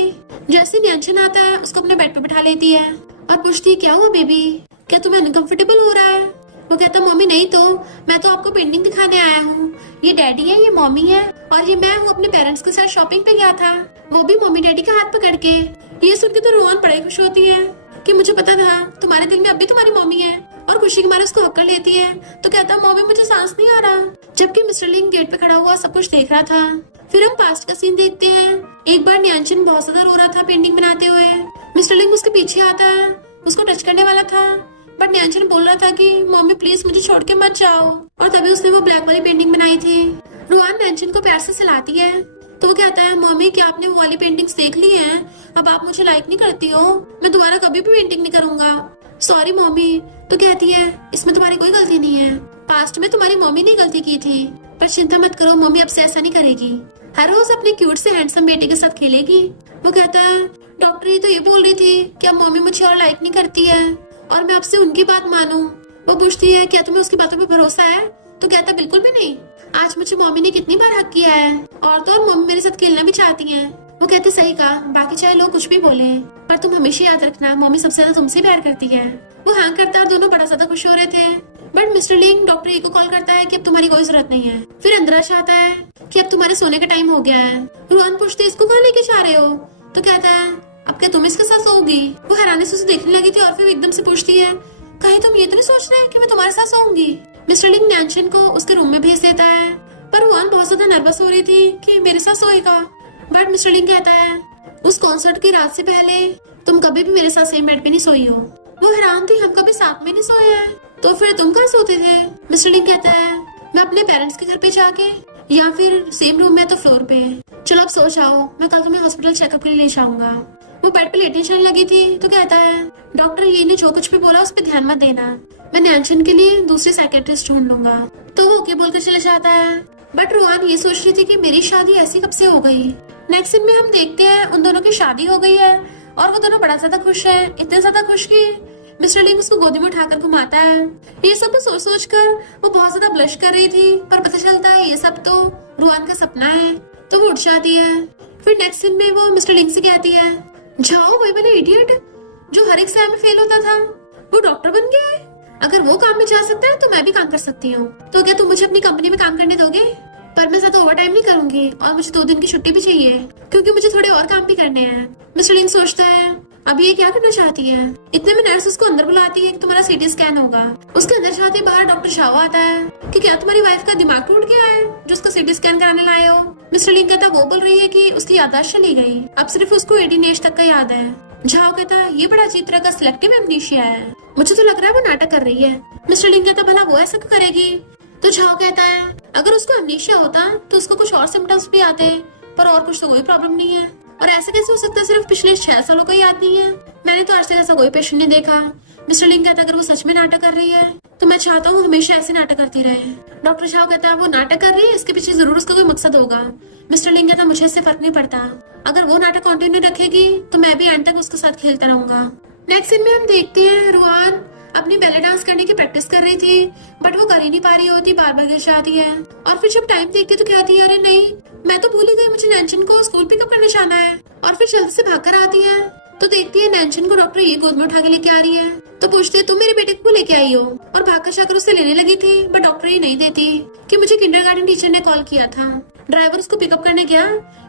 जैसे नैनचन आता है उसको अपने बेड पे बिठा लेती है और पूछती है क्या हुआ बेबी, क्या तुम्हें अनकंफर्टेबल हो रहा है? वो कहता मम्मी नहीं तो मैं तो आपको पेंटिंग दिखाने आया हूँ, ये डैडी है ये मम्मी है और ये मैं हूँ अपने पेरेंट्स के साथ शॉपिंग पे गया था, वो भी मम्मी डैडी का हाथ पकड़ के। ये सुन के तो रुआन बड़ी खुश होती है कि मुझे पता था तुम्हारे दिल में अब भी तुम्हारी मम्मी है और खुशी के मारे उसको हक कर लेती है। तो कहता मम्मी मुझे सांस नहीं आ रहा, जबकि मिस्टर लिंग गेट पे खड़ा हुआ सब कुछ देख रहा था। फिर हम पास्ट का सीन देखते हैं। एक बार नैनचन बहुत ज्यादा रो रहा था पेंटिंग बनाते हुए, मिस्टर लिंग उसके पीछे आता है, उसको टच करने वाला था बट नैनचन बोल रहा था कि मम्मी प्लीज मुझे छोड़ के मत जाओ और तभी उसने वो ब्लैक वाली पेंटिंग बनाई थी। रुआन नैनचन को प्यार से सिलाती है तो वो कहता है मम्मी क्या आपने वो वाली पेंटिंग्स देख ली हैं? अब आप मुझे लाइक नहीं करती हो, मैं दोबारा कभी भी पेंटिंग नहीं करूंगा। Sorry mummy. तो कहती है इसमें तुम्हारी कोई गलती नहीं है, पास्ट में तुम्हारी मम्मी ने गलती की थी, पर चिंता मत करो, मम्मी अब से ऐसा नहीं करेगी, हर रोज अपने क्यूट से हैंडसम बेटे के साथ खेलेगी। वो कहता है डॉक्टर ये तो ये बोल रही थी कि अब मम्मी मुझे और लाइक नहीं करती है और मैं अब से उनकी बात मानूं। वो पूछती है क्या तुम्हें उसकी बातों पे भरोसा है? तो कहता बिल्कुल भी नहीं, आज मुझे मम्मी ने कितनी बार हक किया है और तो और मम्मी मेरे साथ खेलना भी चाहती है। वो कहती सही कहा, बाकी चाहे लोग कुछ भी बोले पर तुम हमेशा याद रखना मम्मी सबसे ज्यादा तुमसे प्यार करती है। वो हाँ करता है और दोनों बड़ा ज्यादा खुश हो रहे थे। बट मिस्टर लिंग डॉक्टर ई को कॉल करता है कि अब तुम्हारी कोई जरूरत नहीं है। फिर अंदराश आता है कि अब तुम्हारे सोने का टाइम हो गया है। रुआन पूछते इसको कहाँ लेके जा रहे हो? तो कहता है अब क्या तुम इसके साथ सोओगी? वो हैरानी से उसे देखने लगी थी और फिर एकदम से पूछती है कहीं तुम ये तो नहीं सोच रहे कि मैं तुम्हारे साथ सोऊंगी? मिस्टर लिंग नैन्शन को उसके रूम में भेज देता है, पर रुआन बहुत ज्यादा नर्वस हो रही थी कि मेरे साथ सोएगा। बट मिस्टर लिंग कहता है उस कॉन्सर्ट की रात से पहले तुम कभी भी मेरे साथ सेम बेड पे नहीं सोई हो। वो हैरान थी हम कभी साथ में नहीं सोए हैं, तो फिर तुम कहाँ सोते थे? मिस्टर लिंग कहता है मैं अपने पेरेंट्स के घर पे जाके या फिर सेम रूम में तो फ्लोर पे। चलो अब सो जाओ, मैं कल तुम्हें हॉस्पिटल चेकअप के लिए ले जाऊंगा। वो बेड पे लेटने जाने लगी थी तो कहता है डॉक्टर ये ने जो कुछ भी बोला उस पर ध्यान मत देना, मैं नैन्शन के लिए दूसरे साइकेट्रिस्ट ढूंढ लूंगा। तो वो ओके बोलकर चले जाता है। बट रुआन ये सोच रही थी कि मेरी शादी ऐसी कब से हो गई। नेक्स्ट सीन में हम देखते हैं उन दोनों की शादी हो गई है और वो दोनों बड़ा ज्यादा खुश है, इतने ज्यादा खुश कि मिस्टर लिंग उसको गोदी में उठाकर घुमाता है। ये सब सोच सोच कर वो बहुत ज्यादा ब्लश कर रही थी, पर पता चलता है ये सब तो रुआन का सपना है, तो वो उठ जाती है। फिर नेक्स्ट सीन में वो मिस्टर लिंग से कहती है जाओ वही वाला इडियट जो हर एग्जाम में फेल होता था, वो डॉक्टर बन गया है। अगर वो काम में जा सकता है तो मैं भी काम कर सकती हूँ। तो क्या तुम मुझे अपनी कंपनी में काम करने दोगे? पर मैं ज्यादा ओवर टाइम नहीं करूंगी और मुझे 2 दिन की छुट्टी भी चाहिए क्योंकि मुझे थोड़े और काम भी करने हैं। मिस्टर लिंग सोचता है अब ये क्या करना चाहती है। इतने में नर्स उसको अंदर बुलाती है कि तुम्हारा सीटी स्कैन होगा। उसके अंदर जाते बाहर डॉक्टर शाओ आता है कि क्या तुम्हारी वाइफ का दिमाग टूट गया है जो उसका सीटी स्कैन कराने लाए हो। मिस्टर लिंग कहता वो बोल रही है कि उसकी याददाश्त चली गई, अब सिर्फ उसको 18 एज तक का याद है। झाओ कहता ये बड़ा अजीब तरह का सिलेक्टिव एमनीशिया है, मुझे तो लग रहा है वो नाटक कर रही है। मिस्टर लिंग कहता भला वो ऐसा क्यों करेगी? तो झाओ कहता है अगर उसको एमनीशिया होता तो उसको कुछ और सिम्टम्स भी आते, पर और कुछ तो कोई प्रॉब्लम नहीं है। और ऐसा कैसे हो सकता है सिर्फ पिछले 6 सालों का याद नहीं है? मैंने तो आज तक ऐसा कोई पेशेंट नहीं देखा। मिस्टर लिंग कहता अगर वो सच में नाटक कर रही है तो मैं चाहता हूँ हमेशा ऐसे नाटक करती रहे। डॉक्टर झाओ कहता है वो नाटक कर रही है, इसके पीछे जरूर उसका कोई मकसद होगा। मिस्टर लिंग कहता मुझे इससे फर्क नहीं पड़ता, अगर वो नाटक कंटिन्यू रखेगी तो मैं भी एंड तक उसके साथ खेलता रहूंगा। नेक्स्ट सीन में हम देखते हैं रुआन अपनी बैले डांस करने की प्रैक्टिस कर रही थी, बट वो कर ही नहीं पा रही होती, बार बार गिर जाती है। और फिर जब टाइम देखती तो कहती है अरे नहीं मैं तो भूल ही गई, मुझे नैन्शन को स्कूल पिकअप करने जाना है। और फिर जल्दी से भाग कर आती है तो देखती है नैन्शन को डॉक्टर ये गोद में उठा के लेके आ रही है। तो पूछती है तुम मेरे बेटे को लेके आई हो, और भागकर जाकर उसे लेने लगी थी, बट डॉक्टर ये नहीं देती कि मुझे किंडरगार्टन टीचर ने कॉल किया था। ड्राइवर उसको पिकअप करने गया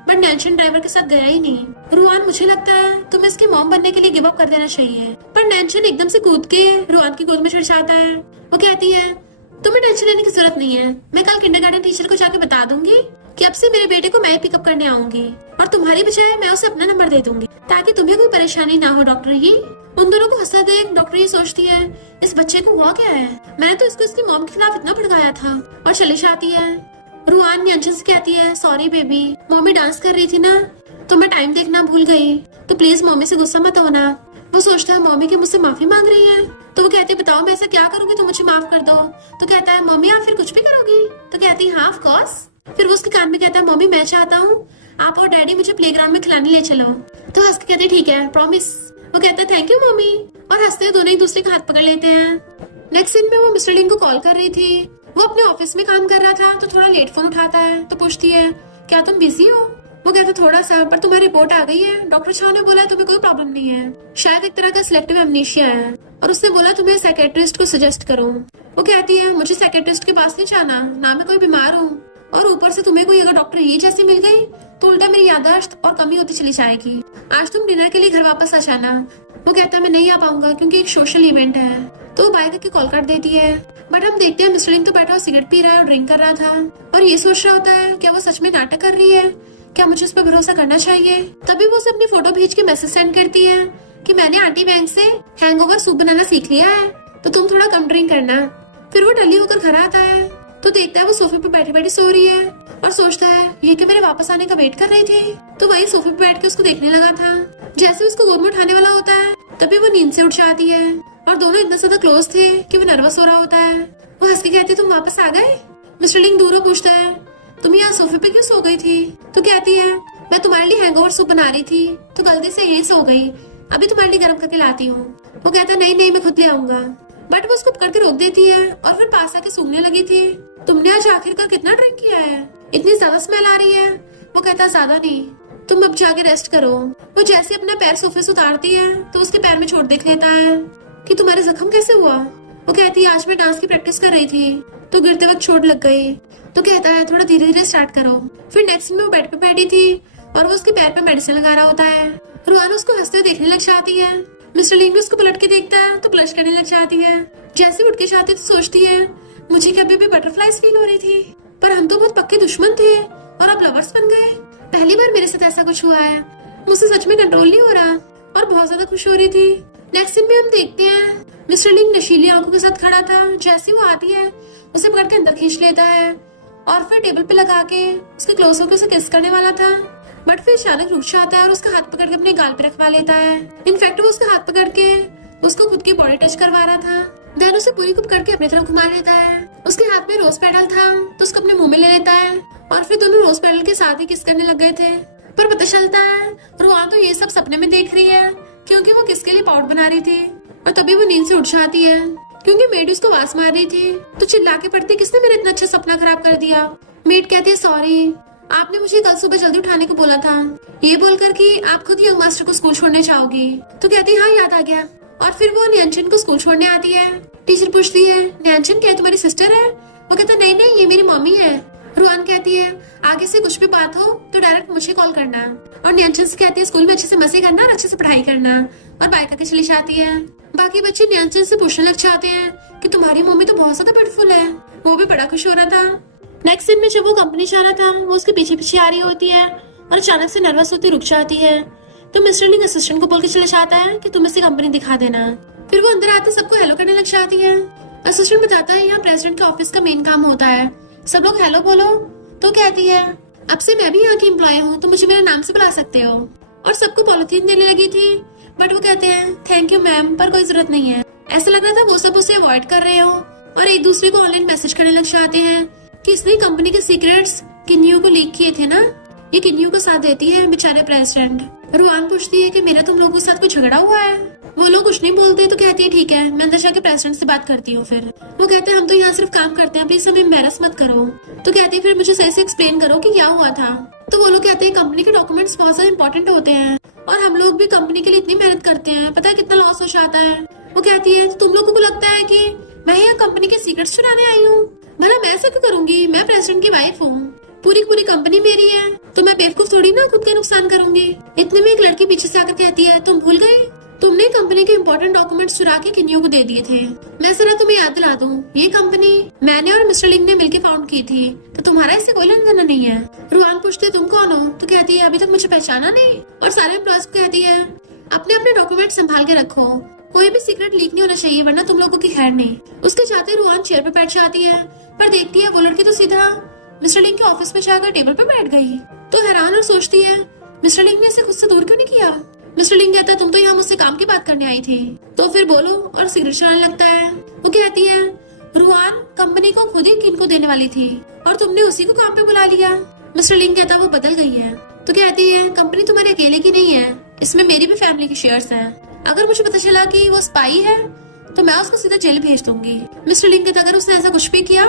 बट नैन्शन ड्राइवर के साथ गया ही नहीं। रुआन मुझे लगता है तुम्हें इसकी मॉम बनने के लिए गिव अप कर देना चाहिए। पर नैन्शन एकदम से कूद के रुआन की गोद में चढ़ जाता है। वो कहती है तुम्हें टेंशन लेने की जरूरत नहीं है, मैं कल किंडरगार्टन टीचर को जाके बता दूंगी कि अब से मेरे बेटे को मैं पिकअप करने आऊंगी और तुम्हारी बजाय मैं उसे अपना नंबर दे दूंगी ताकि तुम्हें कोई परेशानी ना हो। डॉक्टर ये उन दोनों को हंसता देख डॉक्टर ये सोचती है इस बच्चे को हुआ क्या है, मैंने तो इसको इसकी मॉम के खिलाफ इतना भड़काया था, और चली जाती है। रुआन नैन्शन से कहती है सॉरी बेबी, मम्मी डांस कर रही थी ना तो मैं टाइम देखना भूल गई, तो प्लीज मम्मी से गुस्सा मत होना। वो सोचता है मम्मी की मुझसे माफी मांग रही है, तो वो कहती है बताओ मैं ऐसा क्या करूंगी तो मुझे माफ कर दो। तो कहता है मम्मी आप फिर कुछ भी करोगी? तो कहती है हाँ ऑफ कोर्स। फिर वो उसके कान में कहता है मम्मी मैं चाहता हूँ आप और डैडी मुझे प्लेग्राउंड में खिलाने ले चलो। तो हंस के कहते ठीक है प्रॉमिस। वो कहता है थैंक यू मम्मी, और हंसते हुए दोनों एक दूसरे का हाथ पकड़ लेते हैं। नेक्स्ट सीन में वो मिस्टर लिंग को कॉल कर रही थी, वो अपने ऑफिस में काम कर रहा था तो थोड़ा लेट फोन उठाता है। तो पूछती है क्या तुम बिजी हो? वो कहता थोड़ा सा, पर तुम्हारी रिपोर्ट आ गई है, डॉक्टर शाह ने बोला तुम्हें कोई प्रॉब्लम नहीं है, शायद एक तरह का सिलेक्टिव एमनीशिया है, और उसने बोला तुम्हें साइकेट्रिस्ट को सजेस्ट करो। वो कहती है मुझे साइकेट्रिस्ट के पास नहीं जाना, ना मैं कोई बीमार हूँ, और ऊपर से तुम्हें कोई अगर डॉक्टर ये जैसी मिल गई तो उल्टा मेरी याददाश्त और कमी होती चली जाएगी। आज तुम डिनर के लिए घर वापस आ जाना। वो कहता है मैं नहीं आ पाऊंगा क्योंकि एक सोशल इवेंट है। तो वो बाय करके कॉल कर देती है। बट हम देखते हैं मिस्टर लिंग तो बैठा सिगरेट पी रहा है और ड्रिंक कर रहा था, और ये सोच रहा होता है क्या वो सच में नाटक कर रही है, क्या मुझे उस पर भरोसा करना चाहिए। तभी वो उसे अपनी फोटो भेज के मैसेज सेंड करती है कि मैंने आंटी बैंक से हैंगओवर सूप बनाना सीख लिया है, तो तुम थोड़ा कम ड्रिंक करना। फिर वो टल्ली होकर घर आता है तो देखता है वो सोफे पे बैठी बैठी सो रही है, और सोचता है ये कि मेरे वापस आने का वेट कर रही थी। तो वही सोफे पे बैठ के उसको देखने लगा था। जैसे उसको गोद में उठाने वाला होता है तभी वो नींद से उठ जाती है। और दोनों इतना ज्यादा क्लोज थे कि वो नर्वस हो रहा होता है। वो हंस के कहती तुम वापस आ गए। मिस्टर लिंग दूर पूछता है तुम यहाँ सोफे पे क्यों सो गई थी? तो कहती है मैं तुम्हारे लिए हैंगओवर सूप बना रही थी तो गलती से यही सो गई, अभी तुम्हारे लिए गर्म करके लाती हूँ। वो कहता है नहीं नहीं मैं खुद ले आऊंगा, बट वो उसको पकड़ के रोक देती है और फिर पास आके सूंघने लगी थी। तुमने आज आखिरकार कितना ड्रिंक किया है, इतनी ज्यादा स्मेल आ रही है। वो कहता ज्यादा नहीं, तुम अब जाके रेस्ट करो। वो जैसे अपना पैर सोफे से उतारती है तो उसके पैर में चोट देख लेता है कि तुम्हारे जख्म कैसे हुआ। वो कहती है आज मैं डांस की प्रैक्टिस कर रही थी तो गिरते वक्त चोट लग गई। तो कहता है थोड़ा धीरे धीरे स्टार्ट करो। फिर नेक्स्ट में वो बेड पे बैठी थी और वो उसके पैर पे मेडिसिन लगा रहा होता है। रुआन उसको हंसते हुए देखने लग जाती है। मिस्टर लिंग भी उसको पलट के देखता है तो ब्लश करने लग जाती है। जैसे उठ के जाती तो सोचती है मुझे क्या अभी भी बटरफ्लाइज फील हो रही थी, पर हम तो बहुत पक्के दुश्मन थे और अब लवर्स बन गए। पहली बार मेरे साथ ऐसा कुछ हुआ है, मुझसे सच में कंट्रोल नहीं हो रहा और बहुत ज्यादा खुश हो रही थी। नेक्स्ट सीन में हम देखते हैं मिस्टर लिंग नशीली आंखों के साथ खड़ा था। जैसे वो आती है उसे पकड़ के अंदर खींच लेता है और फिर टेबल पे लगा के उसके क्लोज होकर उसे किस करने वाला था, बट फिर अचानक रुक जाता है और उसका हाथ पकड़ के अपने गाल पे रखवा लेता है। इनफैक्ट वो उसका हाथ पकड़ के उसको खुद की बॉडी टच करवा रहा था। देन उसे पूरी को पकड़ के अपनी तरफ घुमा लेता है। उसके हाथ में रोज पेडल था तो उसको अपने मुंह में ले लेता है और फिर दोनों रोज पेडल के साथ ही किस करने लग गए थे। पर पता चलता है रुआन तो ये सब सपने में देख रही है क्योंकि वो किसके लिए पाउडर बना रही थी। और तभी वो नींद से उठ जाती है क्योंकि मेड उसको आवाज मार रही थी तो चिल्ला के पड़ती किसने मेरा इतना अच्छा सपना खराब कर दिया। मेड कहती है सॉरी, आपने मुझे कल सुबह जल्दी उठाने को बोला था, ये बोलकर कि आप खुद यंग मास्टर को स्कूल छोड़ने चाहोगी। तो कहती है हाँ याद आ गया। और फिर वो न्यानचिन को स्कूल छोड़ने आती है। टीचर पूछती है न्यानचिन क्या तुम्हारी सिस्टर है? वो कहता नहीं नहीं ये मेरी मम्मी है। रुआन कहती है आगे से कुछ भी बात हो तो डायरेक्ट मुझे कॉल करना। और न्यानचिन से कहती है स्कूल में अच्छे से मस्ती करना और अच्छे से पढ़ाई करना, और बाय करके चली जाती है। बाकी बच्चे न्यानचिन से पूछने लग जाते हैं कि तुम्हारी मम्मी तो बहुत ज्यादा ब्यूटीफुल है। वो भी बड़ा खुश हो रहा था। नेक्स्ट सीन में जब वो कंपनी जा रहा था वो उसके पीछे पीछे आ रही होती है और अचानक से नर्वस होती रुक जाती है। तो मिस्टर लिंग असिस्टेंट को बोल के चला जाता है कि तुम इसे कंपनी दिखा देना। फिर वो अंदर आते सबको हेलो करने लग जाती है। असिस्टेंट बताता है यहाँ प्रेसिडेंट के ऑफिस का मेन काम होता है, सब लोग हेलो बोलो। तो कहती है अब से मैं भी यहाँ की एम्प्लॉय हूँ तो मुझे मेरे नाम से बुला सकते हो। और सबको पॉलिथीन देने लगी थी बट वो कहते हैं थैंक यू मैम पर कोई जरूरत नहीं है। ऐसा लग रहा था वो सब उसे अवॉइड कर रहे हो और एक दूसरे को ऑनलाइन मैसेज करने लग जाते हैं कि इसने कंपनी के सीक्रेट्स किन्नियों को लीक किए थे ना, ये किन्नियों को साथ देती है बेचारे प्रेसिडेंट। रुआन पूछती है कि मेरा तुम लोगों के साथ कोई झगड़ा हुआ है? वो लोग कुछ नहीं बोलते तो कहती है ठीक है मैं अंदर जाके प्रेसिडेंट से बात करती हूँ। फिर वो कहते हैं हम तो यहाँ सिर्फ काम करते हैं, प्लीज हमें एम्बैरस मत करो। तो कहती है फिर मुझे सही से एक्सप्लेन करो कि क्या हुआ था। तो वो लोग कहते हैं कंपनी के डॉक्यूमेंट्स बहुत ज्यादा इंपॉर्टेंट होते हैं और हम लोग भी कंपनी के लिए इतनी मेहनत करते हैं, पता है कितना लॉस हो जाता है। वो कहती है तुम लोगों को लगता है कि मैं यहाँ कंपनी के सीक्रेट्स चुराने आई हूँ? भला मैं ऐसा क्यों करूंगी, मैं प्रेसिडेंट की वाइफ हूँ, पूरी पूरी कंपनी मेरी है तो मैं बेवकूफ थोड़ी ना खुद का नुकसान करूंगी। इतने में एक लड़की पीछे से आकर कहती है तुम भूल गई, तुमने कंपनी के इम्पोर्टेंट डॉक्यूमेंट्स चुरा के किन्नियों को दे दिए थे। मैं जरा तुम्हें याद दिला दूं, ये कंपनी मैंने और मिस्टर लिंग ने मिलकर फाउंड की थी तो तुम्हारा इससे कोई लेना देना नहीं है। रुआन पूछते तुम कौन हो? तो कहती है अभी तक मुझे पहचाना नहीं। और सारे एम्प्लॉयज को कहती है अपने अपने डॉक्यूमेंट संभाल के रखो, कोई भी सीक्रेट लीक नहीं होना चाहिए वरना तुम लोगों की खैर नहीं। उसके जाते रुआन चेयर पे बैठ जाती है पर देखती है वो लड़की तो सीधा मिस्टर लिंग के ऑफिस में जाकर टेबल पर बैठ गई। तो हैरान और सोचती है मिस्टर लिंग ने इसे खुद से दूर क्यों नहीं किया। मिस्टर लिंग कहता है तुम तो यहाँ मुझसे काम की बात करने आई थी। तो फिर बोलो और सिगरेट चलाने लगता है। वो कहती है रुआन कंपनी को खुद ही किनको देने वाली थी और तुमने उसी को काम पे बुला लिया। मिस्टर लिंग कहता है वो बदल गई है। तो कहती है कंपनी तुम्हारे अकेले की नहीं है, इसमें मेरी भी फैमिली की शेयर्स हैं। अगर मुझे पता चला कि वो स्पाई है तो मैं उसको सीधा जेल भेज दूंगी। मिस्टर लिंग कहता अगर उसने ऐसा कुछ भी किया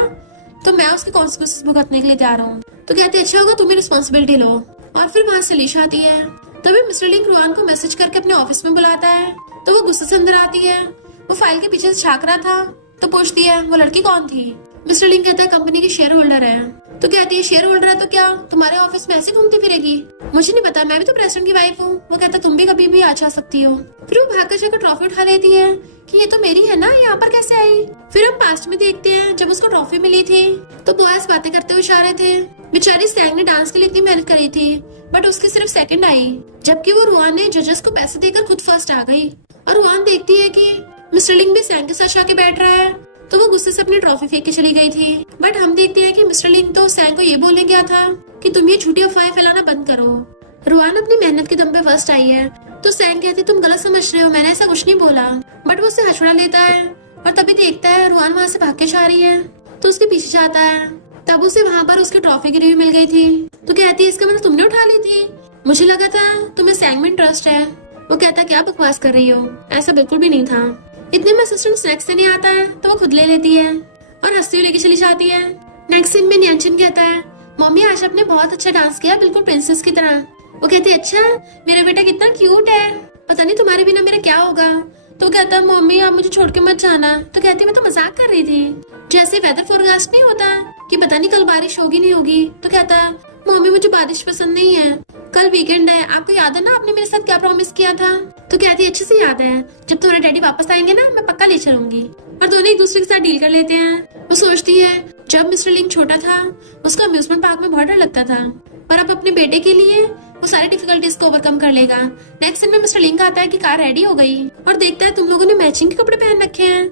तो मैं उसके कॉन्सिक्वेंसेस भुगतने के लिए तैयार हूँ। तो कहते अच्छा होगा तुम्हें रिस्पॉन्सिबिलिटी लो। और फिर वहाँ से चली जाती है। तभी मिस्टर लिंग रुआन को मैसेज करके अपने ऑफिस में बुलाता है तो वो गुस्से से अंदर आती है। वो फाइल के पीछे से झांक रहा था तो पूछती है वो लड़की कौन थी। मिस्टर लिंग कहता है कंपनी की शेयर होल्डर है। तो कहती है शेयर होल्डर है तो क्या तुम्हारे ऑफिस में ऐसे घूमती फिरेगी? मुझे नहीं पता, मैं भी तो प्रेसिडेंट की वाइफ हूँ। वो कहता तुम भी कभी भी आ जा सकती हो। फिर वो भाग कर जाकर ट्रॉफी उठा लेती है कि ये तो मेरी है ना, यहाँ पर कैसे आई। फिर हम पास्ट में देखते हैं जब उसको ट्रॉफी मिली थी तो बॉयज बातें करते हुए जा रहे थे। बेचारी सैंग ने डांस के लिए इतनी मेहनत करी थी बट उसकी सिर्फ सेकंड आई, जबकि वो रुआन ने जजेस को पैसे देकर खुद फर्स्ट आ गई। और रुआन देखती है कि मिस्टर लिंग भी सैंग के साथ आके बैठ रहा है तो वो गुस्से से अपनी ट्रॉफी फेंक के चली गई थी। बट हम देखते हैं कि मिस्टर लिंग तो सैंग को ये बोलने गया था कि तुम ये झूठी अफवाहें फैलाना बंद करो। रुआन अपनी मेहनत के दम पे फर्स्ट आई है तो सैंग कहती तुम गलत समझ रहे हो, मैंने ऐसा कुछ नहीं बोला। बट वो उससे हंसुड़ा लेता है और तभी देखता है रुआन वहाँ से भाग के जा रही है, तो उसके पीछे जाता है। तब उसे वहाँ पर उसकी ट्रॉफी गिरी हुई मिल गई थी। तो कहती है इसका मतलब तुमने उठा ली थी, मुझे लगा था तुम्हें सैंग में इंटरेस्ट है। वो कहता क्या बकवास कर रही हो, ऐसा बिल्कुल भी नहीं था। इतने में असिस्टेंट स्नैक्स से नहीं आता है तो वो खुद ले लेती है और हंसती हुई लेके चली जाती है। नेक्स्ट सीन में न्यानचिन कहता है मम्मी आज आपने बहुत अच्छा डांस किया, बिल्कुल प्रिंसेस की तरह। वो कहती है अच्छा मेरा बेटा कितना क्यूट है, पता नहीं तुम्हारे बिना मेरा क्या होगा। तो कहता है मम्मी आप मुझे छोड़ के मत जाना। तो कहती मैं तो मजाक कर रही थी, जैसे वेदर फोरकास्ट नहीं होता कि पता नहीं कल बारिश होगी नहीं होगी। तो कहता है मम्मी मुझे बारिश पसंद नहीं है, कल वीकेंड है, आपको याद है ना आपने मेरे साथ क्या प्रॉमिस किया था। तो कहती है अच्छे से याद है, जब तुम्हारे डैडी वापस आएंगे ना मैं पक्का ले चलूंगी। और दोनों एक दूसरे के साथ डील कर लेते हैं। वो सोचती है जब मिस्टर लिंग छोटा था उसको अम्यूजमेंट पार्क में बहुत डर लगता था, पर अब अपने बेटे के लिए वो सारी डिफिकल्टीज को ओवरकम कर लेगा। नेक्स्ट सीन में मिस्टर लिंग आता है कि कार रेडी हो गई और देखता है तुम लोगों ने मैचिंग के कपड़े पहन रखे हैं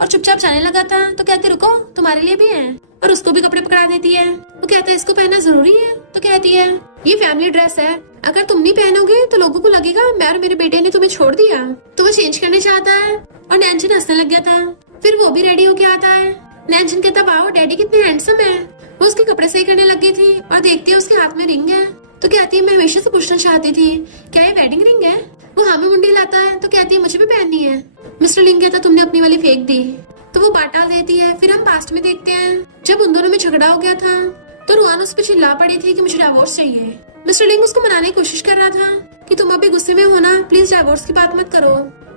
और चुपचाप जाने लगा था। तो कहते रुको तुम्हारे लिए भी है, और उसको भी कपड़े पकड़ा देती है। वो कहता है इसको पहनना जरूरी है। तो कहती है ये फैमिली ड्रेस है, अगर तुम नहीं पहनोगे तो लोगों को लगेगा मैं और मेरे बेटे ने तुम्हें छोड़ दिया। तो वो चेंज करने चाहता है और नैनचिन हंसने लग गया था। फिर वो भी रेडी होके आता है। नैनचिन कहता वाह डैडी कितने हैंडसम है। वो उसके कपड़े सही करने लग गई थी और देखती है उसके हाथ में रिंग है। तो कहती है मैं हमेशा से पूछना चाहती थी क्या ये वेडिंग रिंग है। वो हाँ में मुंडी लाता है। तो कहती है मुझे भी पहननी है। मिस्टर लिंग कहता तुमने अपनी वाली फेंक दी। तो वो बात डाल देती है। फिर हम पास्ट में देखते हैं जब उन दोनों में झगड़ा हो गया था तो रुआन उस पर चिल्ला पड़ी थी कि मुझे डाइवोर्स चाहिए। मिस्टर लिंग उसको मनाने की कोशिश कर रहा था कि तुम अभी गुस्से में हो ना, प्लीज डाइवोर्स की बात मत करो,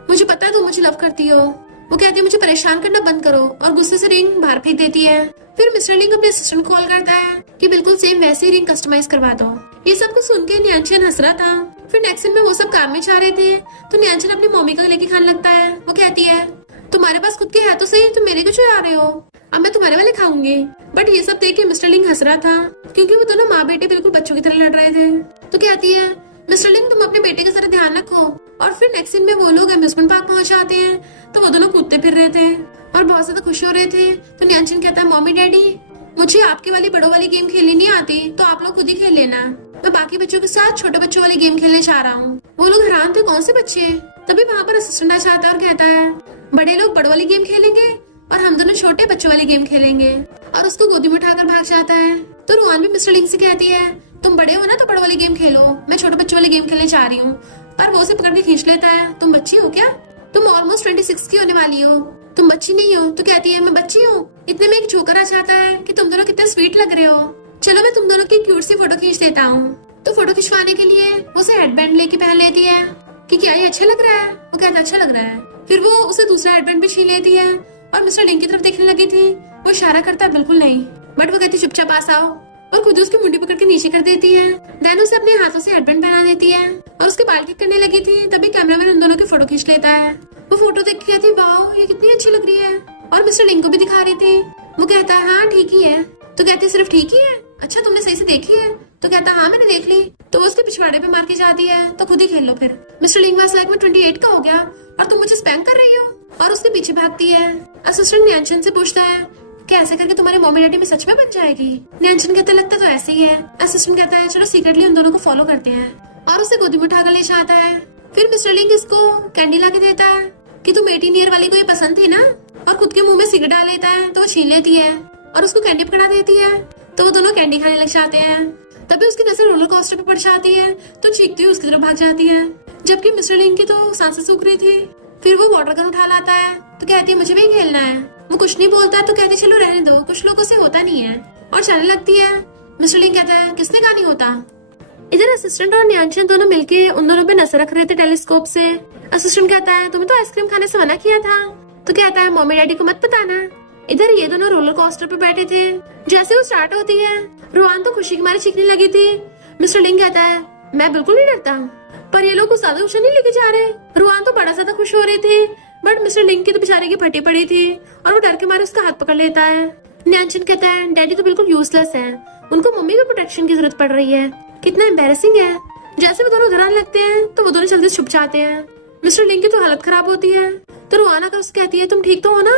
मुझे पता है तुम मुझे लव करती हो। वो कहती है मुझे परेशान करना बंद करो और गुस्से से रिंग बाहर फेंक देती है। फिर मिस्टर लिंग अपने असिस्टेंट कॉल करता है कि बिल्कुल सेम वैसे ही रिंग कस्टमाइज करवा दो। ये सब कुछ सुन के न्यानचिन हंस रहा था। फिर नेक्स्ट सीन में वो सब काम में जा रहे थे तो न्यानचिन अपनी मम्मी को लेके खाने लगता है। वो कहती है तुम्हारे पास खुद के है तो सही, तुम मेरे को चुरा रहे हो, अब मैं तुम्हारे वाले खाऊंगी। बट ये सब देख के मिस्टर लिंग हंस रहा था क्योंकि वो दोनों माँ बेटे बिल्कुल बच्चों की तरह लड़ रहे थे। तो कहती है मिस्टर लिंग तुम अपने बेटे का जरा ध्यान रखो। और फिर नेक्स्ट सीन में वो लोग अम्यूजमेंट पार्क पहुंच जाते हैं तो वो दोनों कूदते फिर रहे थे और बहुत ज्यादा खुश हो रहे थे। तो न्यानचिन कहता है मम्मी डैडी मुझे आपकी वाली बड़ों वाली गेम खेलनी नहीं आती, तो आप लोग खुद ही खेल लेना, मैं बाकी बच्चों के साथ छोटे बच्चों वाली गेम खेलने जा रहा हूँ। वो लोग हैरान थे कौन से बच्चे। तभी वहाँ पर असिस्टेंट आ जाता है और कहता है बड़े लोग बड़ों वाली गेम खेलेंगे और हम दोनों छोटे बच्चों वाली गेम खेलेंगे, और उसको गोदी में उठाकर भाग जाता है। तो रुआन भी मिस्टर लिंग से कहती है तुम बड़े हो ना तो बड़ों वाली गेम खेलो, मैं छोटे बच्चों वाली गेम खेलने जा रही हूँ। पर वो उसे पकड़ के खींच लेता है तुम बच्ची हो क्या, तुम ऑलमोस्ट 26 की होने वाली हो, तुम बच्ची नहीं हो। तो कहती है मैं बच्ची हूँ। इतने में एक जोकर आ जाता है कि तुम दोनों कितने स्वीट लग रहे हो, चलो मैं तुम दोनों की क्यूट सी फोटो खींच देता हूँ। तो फोटो खिंचवाने के लिए वो उसे हेडबैंड लेके पहन लेती है कि क्या ये अच्छा लग रहा है। वो कहता अच्छा लग रहा है। फिर वो उसे दूसरा हेडबैंड भी छीन लेती है और मिस्टर लिंग की तरफ देखने लगी थी। वो इशारा करता है बिल्कुल नहीं, बट वो कहती चुपचाप पास आओ और खुद उसकी मुंडी पकड़ के नीचे कर देती है। देन उसे अपने हाथों से हेडबैंड पहना देती है और उसके बाल ठीक करने लगी थी। तभी कैमरामैन उन दोनों की फोटो खींच लेता है। वो फोटो देख के कहती वाह ये कितनी अच्छी लग रही है, और मिस्टर लिंग को भी दिखा रही थी। वो कहता है हाँ ठीक ही है। तो कहती सिर्फ ठीक ही है, अच्छा तुमने सही से देखी है। तो कहता हाँ मैंने देख ली। तो वो उसके पिछवाड़े पे मार के जाती है तो खुद ही खेल लो फिर। मिस्टर लिंग वाज लाइक मैं 28 का हो गया और तुम मुझे स्पैम कर रही हो, और उसके पीछे भागती है। असिस्टेंट न्यानचिन से पूछता है क्या ऐसे करके तुम्हारे मम्मी डैडी में सच में बन जाएगी। न्यानचिन कहता लगता तो ऐसे ही है। असिस्टेंट कहता है चलो सीक्रेटली उन दोनों को फॉलो करते हैं, और उसे गोदी में उठाकर ले जाता है। फिर मिस्टर लिंग इसको कैंडी ला के देता है कि तुम 18 ईयर वाली को ये पसंद थी ना, और खुद के मुंह में सिगरेट डाल लेता है तो वो छीन लेती है और उसको कैंडी पकड़ा देती है। तो वो दोनों कैंडी खाने लग जाते हैं। तभी उसकी नजर रोलर कोस्टर पे पड़ जाती है तो चीखती हुई उसकी तरफ भाग जाती है, जबकि मिस्टर लिंग की तो सांसें सूख रही थी। फिर वो वाटर गन उठा लाता है तो कहती है मुझे भी खेलना है। वो कुछ नहीं बोलता तो कहती चलो रहने दो, कुछ लोगों से होता नहीं है, और चलने लगती है। मिस्टर लिंग कहता है किसने कहा नहीं होता। इधर असिस्टेंट और न्यानचिन दोनों मिलके उन दोनों पे नजर रख रहे थे टेलीस्कोप से। असिस्टेंट कहता है तुम्हें तो आइसक्रीम खाने से मना किया था। तो कहता है मम्मी डैडी को मत बताना। इधर ये दोनों रोलर कोस्टर पे बैठे थे। जैसे वो स्टार्ट होती है रुआन तो खुशी के मारे चीखने लगी थी। मिस्टर लिंग कहता है मैं बिल्कुल नहीं डरता, पर ये लोग कुछ ज्यादा ऊंचा नहीं लेके जा रहे। रुआन तो बड़ा ज्यादा खुश हो रही थी, बट मिस्टर लिंग की तो बेचारे की फटी पड़ी थी और वो डर के मारे उसका हाथ पकड़ लेता है। न्यानचिन कहता है डैडी तो बिल्कुल यूजलेस है, उनको मम्मी की प्रोटेक्शन की जरूरत पड़ रही है, कितना एम्बैरेसिंग है। जैसे वो दोनों घर आने लगते हैं तो वो दोनों जल्दी छुप जाते हैं। मिस्टर लिंग की तो हालत खराब होती है तो रुआन आकर उससे कहती है तुम ठीक तो हो ना,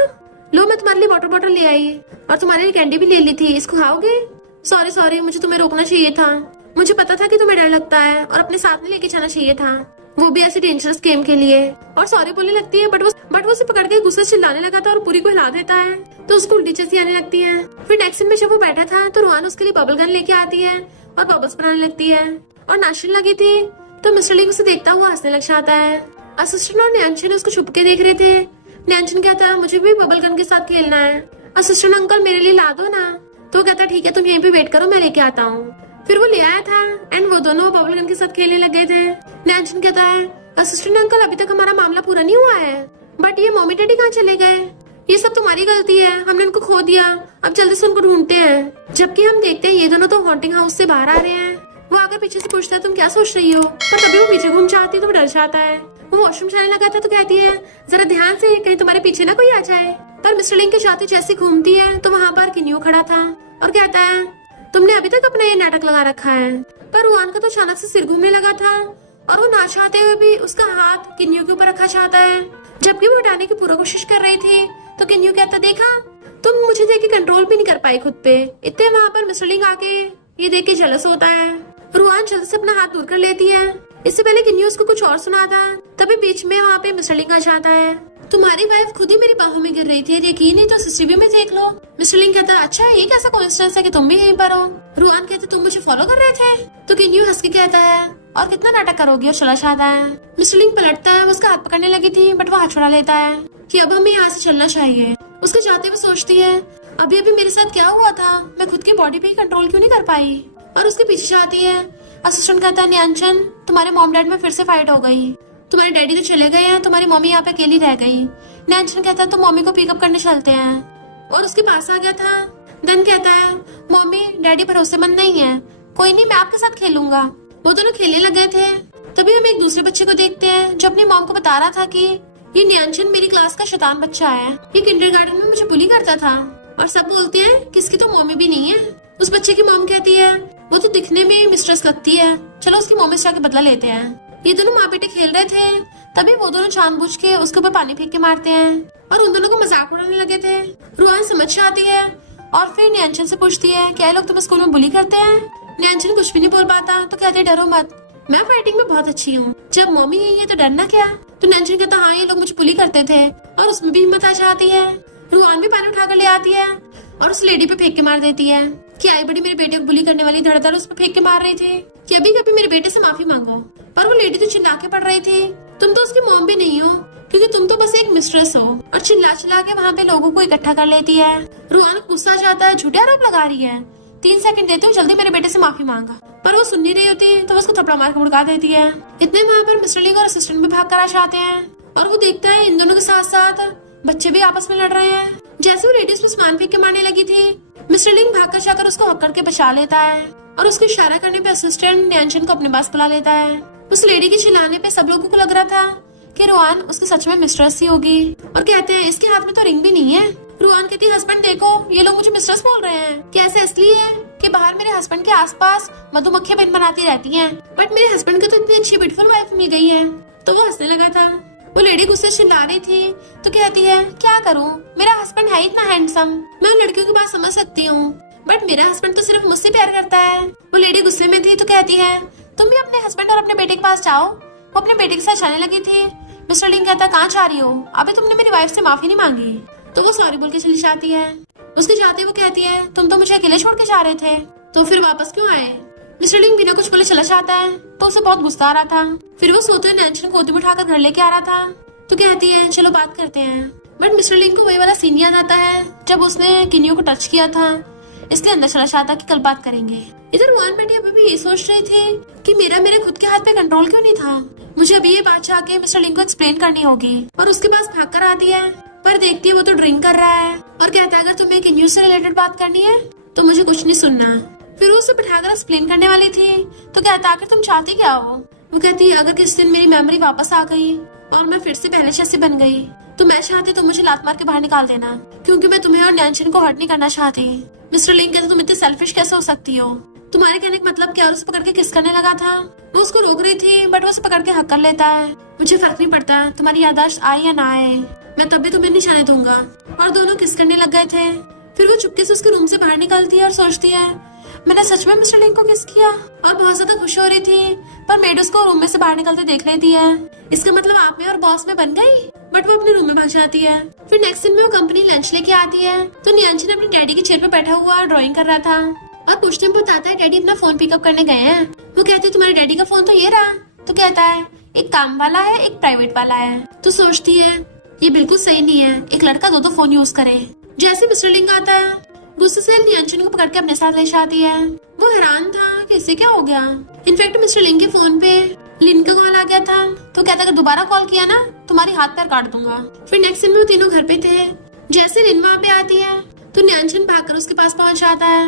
लो मैं तुम्हारे लिए वाटर बॉटल ले आई और तुम्हारे लिए कैंडी भी ले ली थी, इसको खाओगे। सॉरी सॉरी मुझे तुम्हें रोकना चाहिए था, मुझे पता था कि तुम्हें डर लगता है और अपने साथ में लेके जाना चाहिए था। वो भी ऐसे डेंजरस गेम के लिए, और सॉरी बोलने लगती है। बट वो उसे पकड़ के गुस्से से चिल्लाने लगा था और पूरी को हिला देता है, तो उसको उल्टी चीज़ें आने लगती है। फिर नेक्स्ट सीन में जब वो बैठा था तो रुआन उसके लिए बबल गन लेके आती है और बबल्स बनाने लगती है और नाचने लगी थी। तो मिस्टर लिंग उसे देखता हुआ हंसने लग जाता है। असिस्टेंट और न्यानचन उसको छुप के देख रहे थे। न्यानचन कहता है मुझे भी बबल गन के साथ खेलना है, असिस्टेंट अंकल मेरे लिए ला दो ना। तो वो कहता है ठीक है तुम यहीं पे वेट करो, मैं लेके आता हूँ। फिर वो ले आया था एंड वो दोनों बबल गन के साथ खेलने लग गए थे। न्यानचन कहता है असिस्टेंट अंकल अभी तक हमारा मामला पूरा नहीं हुआ है, बट ये मम्मी डैडी कहाँ चले गए? ये सब तुम्हारी गलती है, हमने उनको खो दिया, अब जल्दी से उनको ढूंढते हैं। जबकि हम देखते हैं ये दोनों तो हॉन्टिंग हाउस से बाहर आ रहे हैं। वो आकर पीछे से पूछता है तुम क्या सोच रही हो, पर तभी वो पीछे घूम जाती है तो वो डर जाता है। वो वॉशरूम जाने लगा था तो कहती है जरा ध्यान से, कहीं तुम्हारे पीछे ना कोई आ जाए। पर मिस्टर लिंग के जाते जैसे घूमती है तो वहाँ पर किन्यू खड़ा था और कहता है तुमने अभी तक अपना ये नाटक लगा रखा है। पर रुआन का तो अचानक से सिर घूमने लगा था और वो ना चाहते हुए भी उसका हाथ किन्यू के ऊपर रखा चाहता है। जबकि वो हटाने की पूरी कोशिश कर रही थी तो किन्यू कहता देखा तुम मुझे देख के कंट्रोल भी नहीं कर पाई खुद पे। इतने वहाँ पर मिस्टर लिंग आके ये देख के जलस होता है। रुआन जल्दी से अपना हाथ दूर कर लेती है। इससे पहले किन्यू उसको कुछ और सुना था, तभी बीच में वहाँ पे मिस्टर लिंग आ जाता है। तुम्हारी वाइफ खुद ही मेरी बाहों में गिर रही थी, यकीन नहीं तो सीसीटीवी में देख लो। मिस्टर लिंग कहता अच्छा ये कैसा कोइंसिडेंस है कि तुम भी यहीं पर हो। रुआन कहते तुम मुझे फॉलो कर रहे थे? तो किन्यू हंस के कहता है और कितना नाटक करोगी, और चला जाता है। मिस्टर लिंग पलटता है, वो उसका हाथ पकड़ने लगी थी बट वो हाथ छुड़ा लेता है कि अब हमें यहाँ से चलना चाहिए। उसके जाते हुए सोचती है अभी अभी मेरे साथ क्या हुआ था, मैं खुद की बॉडी पे कंट्रोल क्यों नहीं कर पाई। और उसके पीछे जाती है। असिस्टेंट कहता है न्यानचन तुम्हारे मॉम डैड में फिर से फाइट हो गई, तुम्हारे डैडी तो चले गए हैं, तुम्हारी मम्मी यहाँ पे अकेली रह गई। न्यानचन कहता है तो मम्मी को पिकअप करने चलते हैं, और उसके पास आ गया था। देन कहता है मम्मी डैडी भरोसेमंद नहीं है, कोई नहीं मैं आपके साथ खेलूंगा। वो दोनों खेलने लग गए थे। तभी हम एक दूसरे बच्चे को देखते हैं जो अपनी मॉम को बता रहा था कि ये न्यानचन मेरी क्लास का शैतान बच्चा है, ये किंडरगार्टन में मुझे बुली करता था। और सब बोलते हैं किसकी तो मम्मी भी नहीं है। उस बच्चे की मॉम कहती है वो तो दिखने में मिस्ट्रेस लगती है, चलो उसकी मम्मी से जाके बदला लेते हैं। ये दोनों माँ बेटे खेल रहे थे, तभी वो दोनों जानबूझ के उसके ऊपर पानी फेंक के मारते हैं और उन दोनों को मजाक उड़ाने लगे थे। रुआन समझ जाती है और फिर न्यानचन से पूछती है क्या लोग तुम्हें स्कूल में बुली करते हैं? न्यानचन कुछ भी नहीं बोल पाता तो कहते डरो मत, मैं फाइटिंग में बहुत अच्छी हूँ, जब मम्मी यही है तो डरना क्या। तो न्यानचन कहता हाँ ये लोग मुझे बुली करते थे, और उसमें भी हिम्मत आ जाती है। रुआन भी पानी उठाकर ले आती है और उस लेडी पे फेंक के मार देती है कि आई बड़ी मेरे बेटे को बुली करने वाली धड़धड़ उस पे फेंक के मार रही थी कि अभी कभी मेरे बेटे से माफी मांगो। पर वो लेडी तो चिल्ला के पड़ रही थी तुम तो उसकी मॉम भी नहीं हो, क्योंकि तुम तो बस एक मिस्ट्रेस हो, और चिल्ला चिल्ला के वहाँ पे लोगों को इकट्ठा कर लेती है। रुआन को गुस्सा आ जाता है, झूठे आरोप लगा रही है, 3 सेकंड देती हूँ जल्दी मेरे बेटे से माफी मांगा। पर वो सुन नहीं रही होती तो उसको थप्पड़ मार के भड़का देती है। इतने वहाँ पर मिस्टर लिंग और असिस्टेंट भी भाग कर आ जाते हैं और वो देखता है इन दोनों के साथ साथ बच्चे भी आपस में लड़ रहे हैं। जैसे वो लेडीज पे सामान फेंक के मारने लगी थी, मिस्टर लिंग भागकर जाकर उसको हक करके बचा लेता है और उसके इशारा करने पे असिस्टेंट न्यानचन को अपने पास बुला लेता है। उस लेडी के चिल्लाने पे सब लोगों को लग रहा था कि रुआन उसकी सच में मिस्ट्रेस ही होगी, और कहते हैं इसके हाथ में तो रिंग भी नहीं है। रुआन कहती है हस्बैंड देखो ये लोग मुझे मिस्ट्रेस बोल रहे हैं, कैसे इसलिए है कि बाहर मेरे हस्बैंड के आसपास मधुमक्खियां बिन बनाती रहती हैं, बट मेरे हस्बैंड को तो इतनी अच्छी ब्यूटीफुल वाइफ मिल गई है। तो वो हंसने लगा था। वो लेडी गुस्से से चिल्ला रही थी तो कहती है क्या करूं, मेरा हस्बैंड है इतना हैंडसम, मैं उन लड़कियों की बात समझ सकती हूँ, बट मेरा हस्बैंड तो सिर्फ मुझसे प्यार करता है। वो लेडी गुस्से में थी तो कहती है तुम भी अपने हस्बैंड और अपने बेटे के पास जाओ। वो अपने बेटे के साथ जाने लगी थी। मिस्टर लिंग कहता कहाँ जा रही हो, अभी तुमने मेरी वाइफ से माफी नहीं मांगी। तो वो सॉरी बोल के चली जाती है। उसके जाते वो कहती है तुम तो मुझे अकेले छोड़ के जा रहे थे, तो फिर वापस क्यों आए? मिस्टर लिंग बिना कुछ बोले चला जाता है तो उसे बहुत गुस्सा आ रहा था। फिर वो सोते हुए न्यानचन को गोदी में उठाकर घर लेके आ रहा था तो कहती है चलो बात करते हैं। बट मिस्टर लिंग को वही वाला सीन याद आता है जब उसने किन्यू को टच किया था, इसलिए अंदर चला जाता कि कल बात करेंगे। इधर रुआन बेटी अभी ये सोच रही थी कि मेरे खुद के हाथ पे कंट्रोल क्यों नहीं था, मुझे अभी ये बात जाके मिस्टर लिंग को एक्सप्लेन करनी होगी। और उसके पास भाग कर आती है पर देखती है वो तो ड्रिंक कर रहा है और कहता है अगर तुम्हें किन्यू से रिलेटेड बात करनी है तो मुझे कुछ नहीं सुनना। फिर वो उसे बिठाकर एक्सप्लेन करने वाली थी तो कहता आखिर तुम चाहती क्या हो? वो कहती है अगर किसी दिन मेरी मेमोरी वापस आ गई और मैं फिर से पहले जैसी बन गई तो मैं चाहती तुम मुझे लात मार के बाहर निकाल देना, क्योंकि मैं तुम्हें और न्यानचन को हर्ट नहीं करना चाहती। मिस्टर लिंग कहते तुम इतनी सेल्फिश कैसे हो सकती हो, तुम्हारे कहने का मतलब क्या? और उसे पकड़ के किस करने लगा था। वो उसको रोक रही थी बट वो उसे पकड़ के हक कर लेता है। मुझे फर्क नहीं पड़ता तुम्हारी याददाश्त आए या ना आए, मैं तब भी तुम्हें नहीं जाने दूंगा। और दोनों किस करने लग गए थे। फिर वो चुपके से उसके रूम से बाहर निकलती है और सोचती है मैंने सच में मिस्टर लिंग को किस किया और बहुत ज्यादा खुश हो रही थी, पर मेड उसको रूम में से बाहर निकलते देख लेती है। इसका मतलब आप में और बॉस में बन गई। बट वो अपने रूम में भाग जाती है। फिर नेक्स्ट दिन में वो कंपनी लंच लेके आती है तो नियांशन अपने डैडी की चेयर पे बैठा हुआ ड्राइंग कर रहा था और कुछ टाइम बताता है डैडी अपना फोन पिकअप करने गए हैं। वो कहती है तुम्हारे डैडी का फोन तो ये रहा। तो कहता है एक काम वाला है एक प्राइवेट वाला है। तो सोचती है ये बिल्कुल सही नहीं है, एक लड़का दो फोन यूज करे। जैसे मिस्टर लिंग आता है गुस्से से नियांशन को पकड़ के अपने साथ ले जाती है। वो हैरान था कि इसे क्या हो गया। इनफैक्ट मिस्टर लिंग के फोन पे लिन का कॉल आ गया था तो कहता अगर दोबारा कॉल किया ना तुम्हारी हाथ पैर काट दूंगा। फिर नेक्स्ट दिन में वो तीनों घर पे थे। जैसे लिन वहाँ पे आती है तो नियांशन भागकर उसके पास पहुंच जाता है।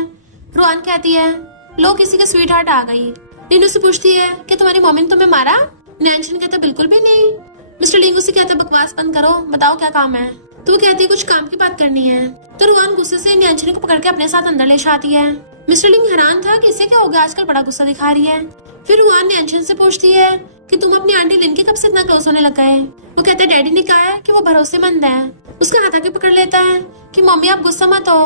रुआन कहती है लो किसी का स्वीट हार्ट आ गई। लिन उससे पूछती है कि तुम्हारी मम्मी ने तुम्हें मारा। नियांशन कहता बिल्कुल भी नहीं। मिस्टर लिंग उसे कहता बकवास बंद करो, बताओ क्या काम है। तो वो कहती है कुछ काम की बात करनी है। तो रुआन गुस्से से नियांशन को पकड़ के अपने साथ अंदर ले जाती है। मिस्टर लिंग हैरान था कि इसे क्या हो गया, आजकल बड़ा गुस्सा दिखा रही है। फिर रुआन नियांशन से पूछती है कि तुम अपनी आंटी लिन के कब से इतना क्लोज होने लग गए। वो कहता है डैडी ने कहा है कि वो भरोसेमंद है। उसका हाथ आके पकड़ लेता है कि मम्मी आप गुस्सा मत हो,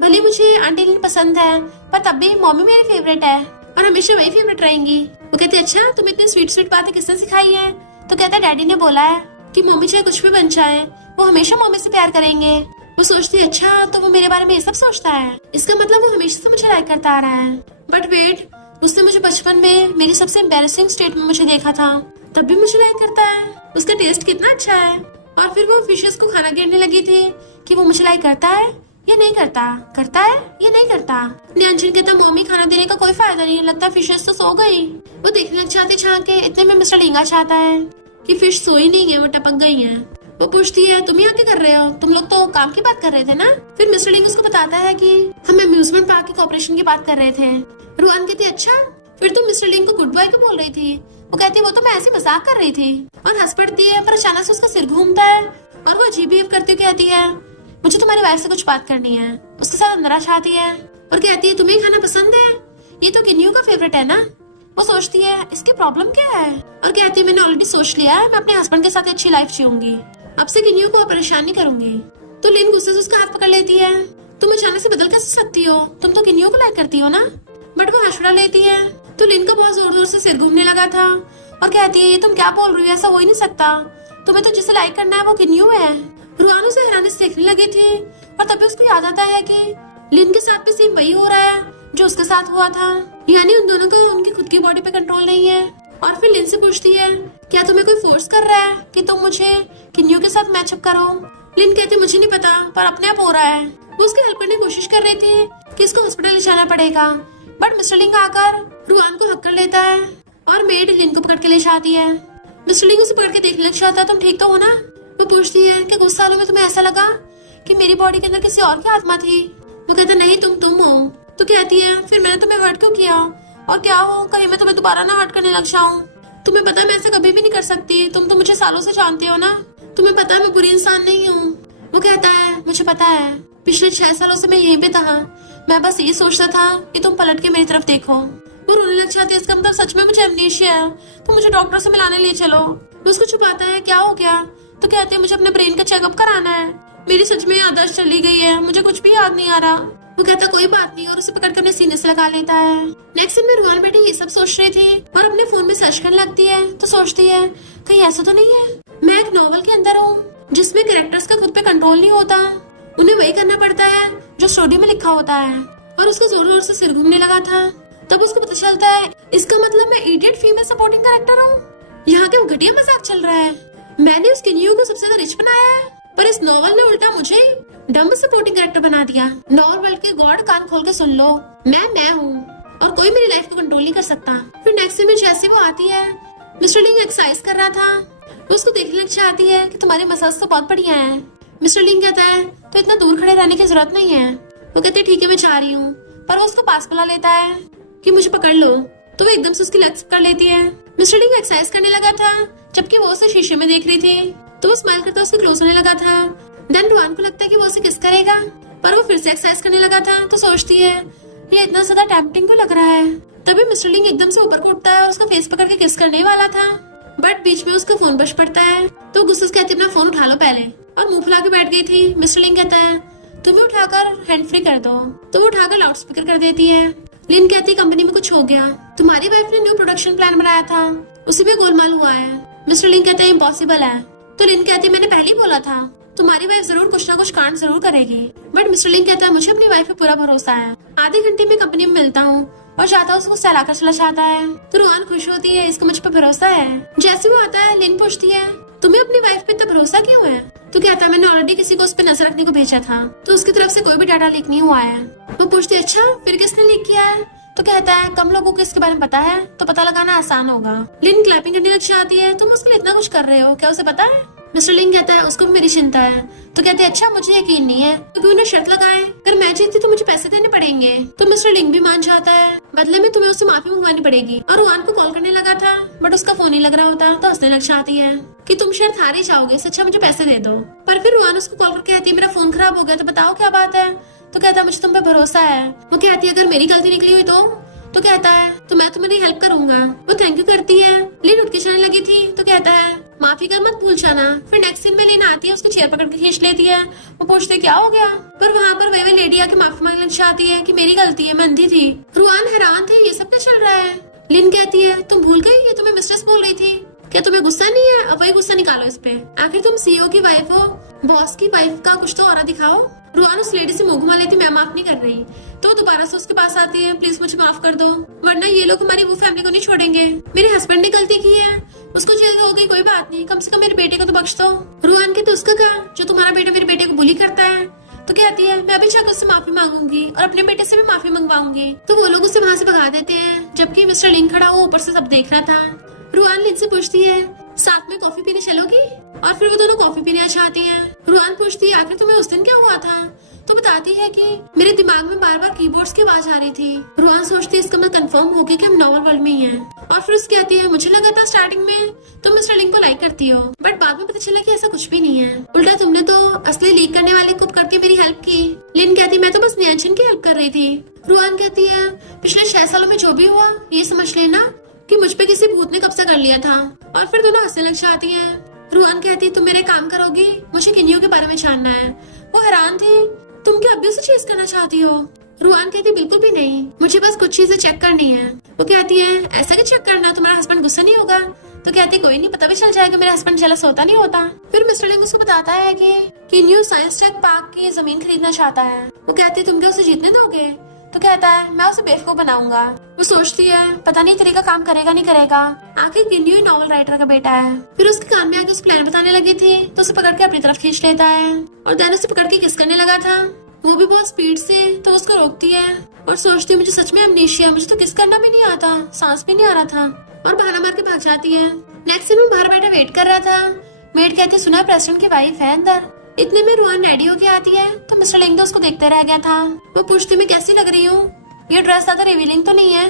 भले मुझे आंटी लिन पसंद है पर तब भी मम्मी मेरी फेवरेट है और हमेशा वही फेवरेट रहेंगी। वो कहते अच्छा तुम इतनी स्वीट स्वीट बातें किसने सिखाई है। तो कहता है डैडी ने बोला है कि मम्मी चाहे कुछ भी बन जाए वो हमेशा मम्मी से प्यार करेंगे। वो सोचती है अच्छा तो वो मेरे बारे में ये सब सोचता है, इसका मतलब वो हमेशा से मुझे लाइक करता आ रहा है। बट वेट, उसने मुझे बचपन में मेरी सबसे एम्बैरेसिंग स्टेट में मुझे देखा था, तब भी मुझे लाइक करता है। उसका टेस्ट कितना अच्छा है। और फिर वो फिशेस को खाना गिरने लगी थी कि वो मुझे लाइक करता है या नहीं करता, करता है या नहीं करता। नियांशन कहता मम्मी खाना देने का कोई फायदा नहीं, लगता फिशेस तो सो गई। वो देखने लग जाते छान के, इतने में मिस्टर लिंगा चाहता है कि फिश सोई नहीं है, वो टपक गई है। वो पूछती है तुम यहाँ क्या कर रहे हो, तुम लोग तो काम की बात कर रहे थे ना। फिर मिस्टर लिंग उसको बताता है कि हम अम्यूजमेंट पार्क के कॉर्पोरेशन की बात कर रहे थे। रुआन कहती अच्छा फिर तुम मिस्टर लिंग को गुड बाय क्यों बोल रही थी। वो कहती वो तो मैं ऐसे मजाक कर रही थी और हंस पड़ती है। पर अचानक से उसका सिर घूमता है और वो अजीब बिहेव करती हुई कहती है मुझे तुम्हारी वाइफ से कुछ बात करनी है। उसके साथ अंदर आ जाती है और कहती है तुम्हें खाना पसंद है, ये तो किन्यू का फेवरेट है ना। वो सोचती है इसकी प्रॉब्लम क्या है और कहती है मैंने ऑलरेडी सोच लिया है, मैं अपने हस्बैंड के साथ अच्छी लाइफ जीऊंगी, अब से किन्यू को परेशान नहीं करूंगी। तो लिन गुस्से से उसका हाथ पकड़ लेती है तुम अचानक से बदल कैसे सकती हो, तुम तो किन्यू को लाइक करती हो ना। बट वो हंसड़ा लेती है तो लिन का बहुत जोर जोर से सिर घूमने लगा था और कहती है ये तुम क्या बोल रही हो, ऐसा हो ही नहीं सकता, तुम्हें तो जिसे लाइक करना है वो किन्यू है। रुआन उसे हैरानी से देखने लगी थी और तभी उसको याद आता है कि लिन के साथ भी सेम वही हो रहा है जो उसके साथ हुआ था, यानी उन दोनों को उनकी खुद की बॉडी पे कंट्रोल नहीं है। और फिर लिन से पूछती है क्या तुम्हें कोई फोर्स कर रहा है कि तुम मुझे किन्यू के साथ मैचअप करो। लिन कहती मुझे नहीं पता पर अपने आप हो रहा है। वो उसकी हेल्प करने की कोशिश कर रही थी कि इसको हॉस्पिटल ले जाना पड़ेगा। बट मिस्टर लिंग आकर रुआन को हक कर लेता है और मेड लिन को पकड़ के ले जाती है। मिस्टर लिंग उसे पकड़ के देखने लग जाता है तुम ठीक तो हो ना। वो पूछती है कि कुछ सालों में तुम्हें ऐसा लगा कि मेरी बॉडी के अंदर किसी और की आत्मा थी। वो कहता नहीं तुम हो। तो कहती है फिर मैंने तुम्हें हर्ट क्यों किया और क्या हो कहीं मैं तुम्हें दोबारा ना हर्ट करने लग जाऊं। तुम्हें पता है मैं ऐसा कभी भी नहीं कर सकती, तुम तो मुझे सालों से जानते हो ना, तुम्हें पता है मैं बुरी इंसान नहीं हूँ। वो कहता है मुझे पता है पिछले 6 सालों से मैं यहीं पे था, मैं बस ये सोचता था कि तुम पलट के मेरी तरफ देखो। वो रोने लग जाती है इसका मतलब सच में मुझे एमनीशिया है, तो मुझे डॉक्टर से मिलाने ले चलो। वो उसको छुपाता है क्या हो गया। तो कहते हैं मुझे अपने ब्रेन का चेकअप कराना है, मेरी सच में याददाश्त चली गई है, मुझे कुछ भी याद नहीं आ रहा। वो कहता कोई बात नहीं और उसे पकड़ कर अपने सीने से लगा लेता है। नेक्स्ट दिन में रुआन बैठी ये सब सोच रही थी और अपने फोन में सर्च करने लगती है तो सोचती है कहीं ऐसा तो नहीं है मैं एक नॉवल के अंदर हूँ जिसमें कैरेक्टर्स का खुद पे कंट्रोल नहीं होता, उन्हें वही करना पड़ता है जो स्टोरी में लिखा होता है। और उसका जोर जोर से सिर घूमने लगा था। तब उसको पता चलता है इसका मतलब मैं इडियट फीमेल सपोर्टिंग कैरेक्टर हूँ। यहाँ के घटिया मजाक चल रहा है, मैंने उस किन्यू को सबसे ज्यादा रिच बनाया है पर इस नॉवल ने उल्टा मुझे डम्ब सपोर्टिंग कैरेक्टर बना दिया। नॉवल वर्ल्ड के गॉड कान खोल के सुन लो, मैं हूँ और कोई मेरी लाइफ को कंट्रोल नहीं कर सकता। फिर नेक्स्ट डे में जैसे वो आती है मिस्टर लिंग एक्सरसाइज कर रहा था, तो उसको देखने लग जाती है कि तुम्हारी मसाज तो बहुत बढ़िया है। मिस्टर लिंग कहता है तो इतना दूर खड़े रहने की जरूरत नहीं है। वो कहते ठीक है मैं जा रही हूँ, पर वो उसको पास बुला लेता है कि मुझे पकड़ लो। तो वो एकदम से उसकी लेग्स पकड़ लेती है। मिस्टर लिंग एक्सरसाइज करने लगा था जबकि वो उसे शीशे में देख रही थी, तो वो स्माइल करता उसके क्लोज होने लगा था। देन रुआन को लगता है कि वो उसे किस करेगा, पर वो फिर से एक्सरसाइज करने लगा था। तो सोचती है ये इतना ज्यादा टेम्पटिंग क्यों लग रहा है। तभी मिस्टर लिंग एकदम से ऊपर को उठता है और उसका फेस पकड़ के किस करने वाला था, बट बीच में उसका फोन बज पड़ता है। तो गुस्से से कहती है अपना फोन उठा लो पहले, और मुंह फुला के बैठ गई थी। मिस्टर लिंग कहता है तुम्हें उठाकर हैंड फ्री कर दो, तो वो उठाकर लाउड स्पीकर कर देती है। लिन कहती कंपनी में कुछ हो गया, तुम्हारी वाइफ ने न्यू प्रोडक्शन प्लान बनाया था, उसी में गोलमाल हुआ है। मिस्टर लिन कहते हैं इम्पॉसिबल है। तो लिन कहती मैंने पहले ही बोला था तुम्हारी वाइफ जरूर कुछ ना कुछ कांड जरूर करेगी। बट मिस्टर लिन कहता है मुझे अपनी वाइफ पे पूरा भरोसा है। आधे घंटे में कंपनी में मिलता हूँ और चाहता हूँ उसको सहलाकर चला जाता है। तो रुआन खुश होती है, इसको मुझ पर भरोसा है। जैसे वो आता है लिन पूछती है तुम्हें अपनी वाइफ पे इतना भरोसा क्यों है? तो कहता है मैंने ऑलरेडी किसी को उस पर नजर रखने को भेजा था, तो उसकी तरफ से कोई भी डाटा लीक नहीं हुआ है। वो पूछती है अच्छा फिर किसने लीक किया है? तो कहता है कम लोगों को इसके बारे में पता है तो पता लगाना आसान होगा। लिन क्लैपिंग करने लग जाती है, तुम उसके लिए इतना कुछ कर रहे हो, क्या उसे पता है? मिस्टर लिन कहता है उसको भी मेरी चिंता है। तो कहते हैं अच्छा मुझे यकीन नहीं है, तो क्यों ना शर्त लगाए, अगर मैं जीतती तो मुझे पैसे देने पड़ेंगे। तो मिस्टर लिन भी मान जाता है, बदले में तुम्हें उससे माफी मंगवानी पड़ेगी। और रुआन को कॉल करने लगा था बट उसका फोन ही लग रहा होता, तो हंसने लग जाती है कि तुम शायद हार ही जाओगे, अच्छा मुझे पैसे दे दो। पर फिर रुआन उसको कॉल करके कहती है मेरा फोन खराब हो गया, तो बताओ क्या बात है? तो कहता है मुझे तुम पे भरोसा है। वो कहती है अगर मेरी गलती निकली हुई तो कहता है तो मैं तुम्हारी हेल्प करूंगा। वो थैंक यू करती है। लिन उठ के चलने लगी थी तो कहता है माफी का मत भूल जाना। फिर नेक्स्ट सीन में लिन आती है, उसको चेयर पकड़ के खींच लेती है। वो पूछते क्या हो गया, पर वहाँ पर वही लेडी आके माफी मांगने लग जाती है कि मेरी गलती है, मैं अंधी थी। रुआन हैरान थे ये सब क्या चल रहा है। लिन कहती है तुम भूल गई ये तुम्हें मिस्ट्रेस बोल रही थी, क्या तुम्हें गुस्सा नहीं है? अब वही गुस्सा निकालो इस पे, आखिर तुम सीईओ की वाइफ हो, बॉस की वाइफ का कुछ तो और दिखाओ। रुआन उस लेडी से मुंह घुमा लेती मैं माफ नहीं कर रही। तो वो दोबारा से उसके पास आती है, प्लीज मुझे माफ कर दो वरना ये लोग हमारी वो फैमिली को नहीं छोड़ेंगे। मेरे हस्बैंड ने गलती की है, उसको जेल हो गई कोई बात नहीं, कम से कम मेरे बेटे को तो बख्श दो। रुआन कहते उसका क्या जो तुम्हारा बेटा मेरे बेटे को बुली करता है? तो कहती है मैं अभी जाकर उससे माफी मांगूंगी और अपने बेटे से भी माफी मंगवाऊंगी। तो वो लोग उसे वहाँ से भगा देते हैं, जबकि मिस्टर लिन खड़ा वो ऊपर से सब देख रहा था। रुआन लिन से पूछती है साथ में कॉफी पीने चलोगी? और फिर वो दोनों कॉफी पीने जाती है। रुआन पूछती है आखिर तुम्हें उस दिन क्या हुआ था? तो बताती है कि मेरे दिमाग में बार बार कीबोर्ड्स की आवाज आ रही थी। रुआन सोचती है इसका मतलब कंफर्म हो गया कि हम नॉर्मल वर्ल्ड में ही हैं। और फिर उसकी कहती है मुझे लगा था स्टार्टिंग में तुम मिस्टर लिन को लाइक करती हो, बट बाद में पता चला कि ऐसा कुछ भी नहीं है, उल्टा तुमने तो असली लीक करने वाले को करके मेरी हेल्प की। लिन कहती मैं तो बस नियंशन की हेल्प कर रही थी। रुआन कहती है पिछले 6 सालों में जो भी हुआ ये समझ लेना कि मुझ पे किसी भूत ने कब्जा कर लिया था। और फिर दोनों हंसने लग जाती है। रुआन कहती तुम मेरे काम करोगी, मुझे किन्नियों के बारे में जानना है। वो हैरान थी तुम क्या अभी उसे चेज करना चाहती हो? रुआन कहती बिल्कुल भी नहीं, मुझे बस कुछ चीजें चेक करनी है। वो कहती है ऐसा क्या चेक करना, तुम्हारा हस्बैंड गुस्सा नहीं होगा? तो कहती कोई नहीं, पता भी चल जाएगा मेरा हस्बैंड जेलस होता नहीं होता। फिर मिस्टर लिंग उसको बताता है कि न्यू साइंस टेक पार्क की जमीन खरीदना चाहता है। वो कहती तुम क्या उसे जीतने दोगे? तो कहता है मैं उसे बेवकूफ बनाऊंगा। वो सोचती है पता नहीं तरीका काम करेगा नहीं करेगा, आखिर गिन्यू ही नॉवल राइटर का बेटा है। फिर उसके कान में आगे उस प्लान बताने लगी थी तो उसे पकड़ के अपनी तरफ खींच लेता है और देन उसे पकड़ के किस करने लगा था, वो भी बहुत स्पीड से। तो उसको रोकती है और सोचती है मुझे सच में अमनीशिया, मुझे तो किस करना भी नहीं आता, सांस भी नहीं आ रहा था, और बहाना मार के भाग जाती है। नेक्स्ट दिन वो बाहर बैठा वेट कर रहा था। मेड कहती सुना प्रेसिडेंट की वाइफ है अंदर। इतने में रुआन रेडी होके आती है तो मिस्टर लिंग तो उसको देखते रह गया था। वो पूछती मैं कैसी लग रही हूँ, ये ड्रेस ज्यादा रिवीलिंग तो नहीं है?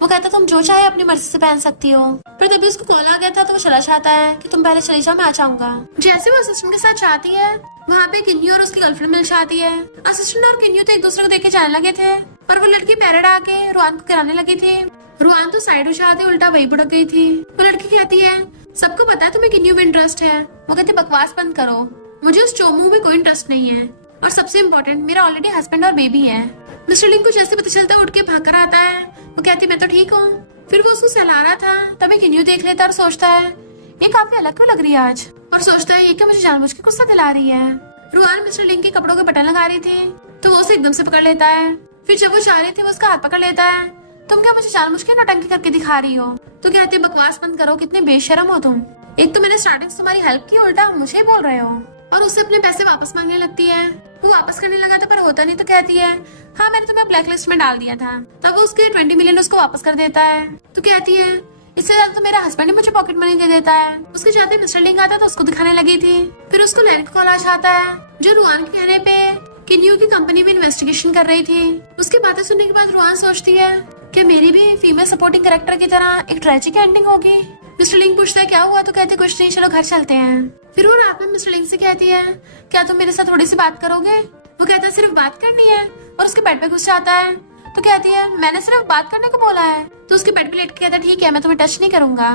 वो कहता तुम जो चाहे अपनी मर्जी से पहन सकती हो। पर तभी उसको कॉल आ गया था तो वो चला जाता है कि तुम पहले चली जाओ मैं आ जाऊंगा। जैसे वो असिस्टेंट के साथ जाती है वहाँ पे किन्यू और उसकी गर्लफ्रेंड मिल जाती है। असिस्टेंट और किन्यू तो एक दूसरे को देख के जाने लगे थे, पर वो लड़की पैरेड आके रुआन को कराने लगी थी। रुआन तो साइड हो जाती उल्टा वही भुड़क गई थी। वो लड़की कहती है सबको पता है तुम्हें किन्यू में इंटरेस्ट है। वो कहती बकवास बंद करो, मुझे उस चोमू में कोई इंटरेस्ट नहीं है, और सबसे इम्पोर्टेंट मेरा ऑलरेडी हस्बैंड और बेबी है। मिस्टर लिंग को जैसे पता चलता उठ के भाग कर आता है। वो कहती मैं तो ठीक हूँ। फिर वो उसको सहला रहा था तभी किन्यू देख लेता और सोचता है ये काफी अलग क्यों लग रही है आज, और सोचता है ये क्या मुझे जानबूझ के गुस्सा दिला रही है। रुआन मिस्टर लिंग के कपड़ों के बटन लगा रही थी तो वो उसे एकदम से पकड़ लेता है। फिर जब वो जा रही थी वो उसका हाथ पकड़ लेता है, तुम क्या मुझे जानबूझ के नौटंकी करके दिखा रही हो? तो कहती है बकवास बंद करो, कितने बेशरम हो तुम, एक तो मैंने स्टार्टिंग से तुम्हारी हेल्प की, उल्टा मुझे बोल रहे हो। और उससे अपने पैसे वापस मांगने लगती है। वो वापस करने लगा था पर होता नहीं तो कहती है हाँ मैंने तुम्हें ब्लैक लिस्ट में डाल दिया था। तब वो उसके 20 मिलियन उसको वापस कर देता है। तो कहती है इससे ज्यादा तो मेरा हस्बैंड ही मुझे पॉकेट मनी दे देता है। उसके जाते मिस्टर लिंग आता तो उसको दिखाने लगी थी। फिर उसको लैन का कॉल आ जाता है जो रुआन के कहने पे किन्यू की कंपनी में इन्वेस्टिगेशन कर रही थी। उसकी बातें सुनने के बाद रुआन सोचती है कि मेरी भी फीमेल सपोर्टिंग कैरेक्टर की तरह एक ट्रेजिक एंडिंग होगी। मिस्टर लिंग पूछता है क्या हुआ? तो कहते कुछ नहीं, चलो घर चलते हैं। फिर वो रात में मिस्टर लिंग से कहती है क्या तुम मेरे साथ थोड़ी सी बात करोगे? वो कहता है सिर्फ बात करनी है, और उसके बेड पे घुस जाता है। तो कहती है मैंने सिर्फ बात करने को बोला है। तो उसके बेड पे लेट के कहता है ठीक है मैं तुम्हें टच नहीं करूंगा।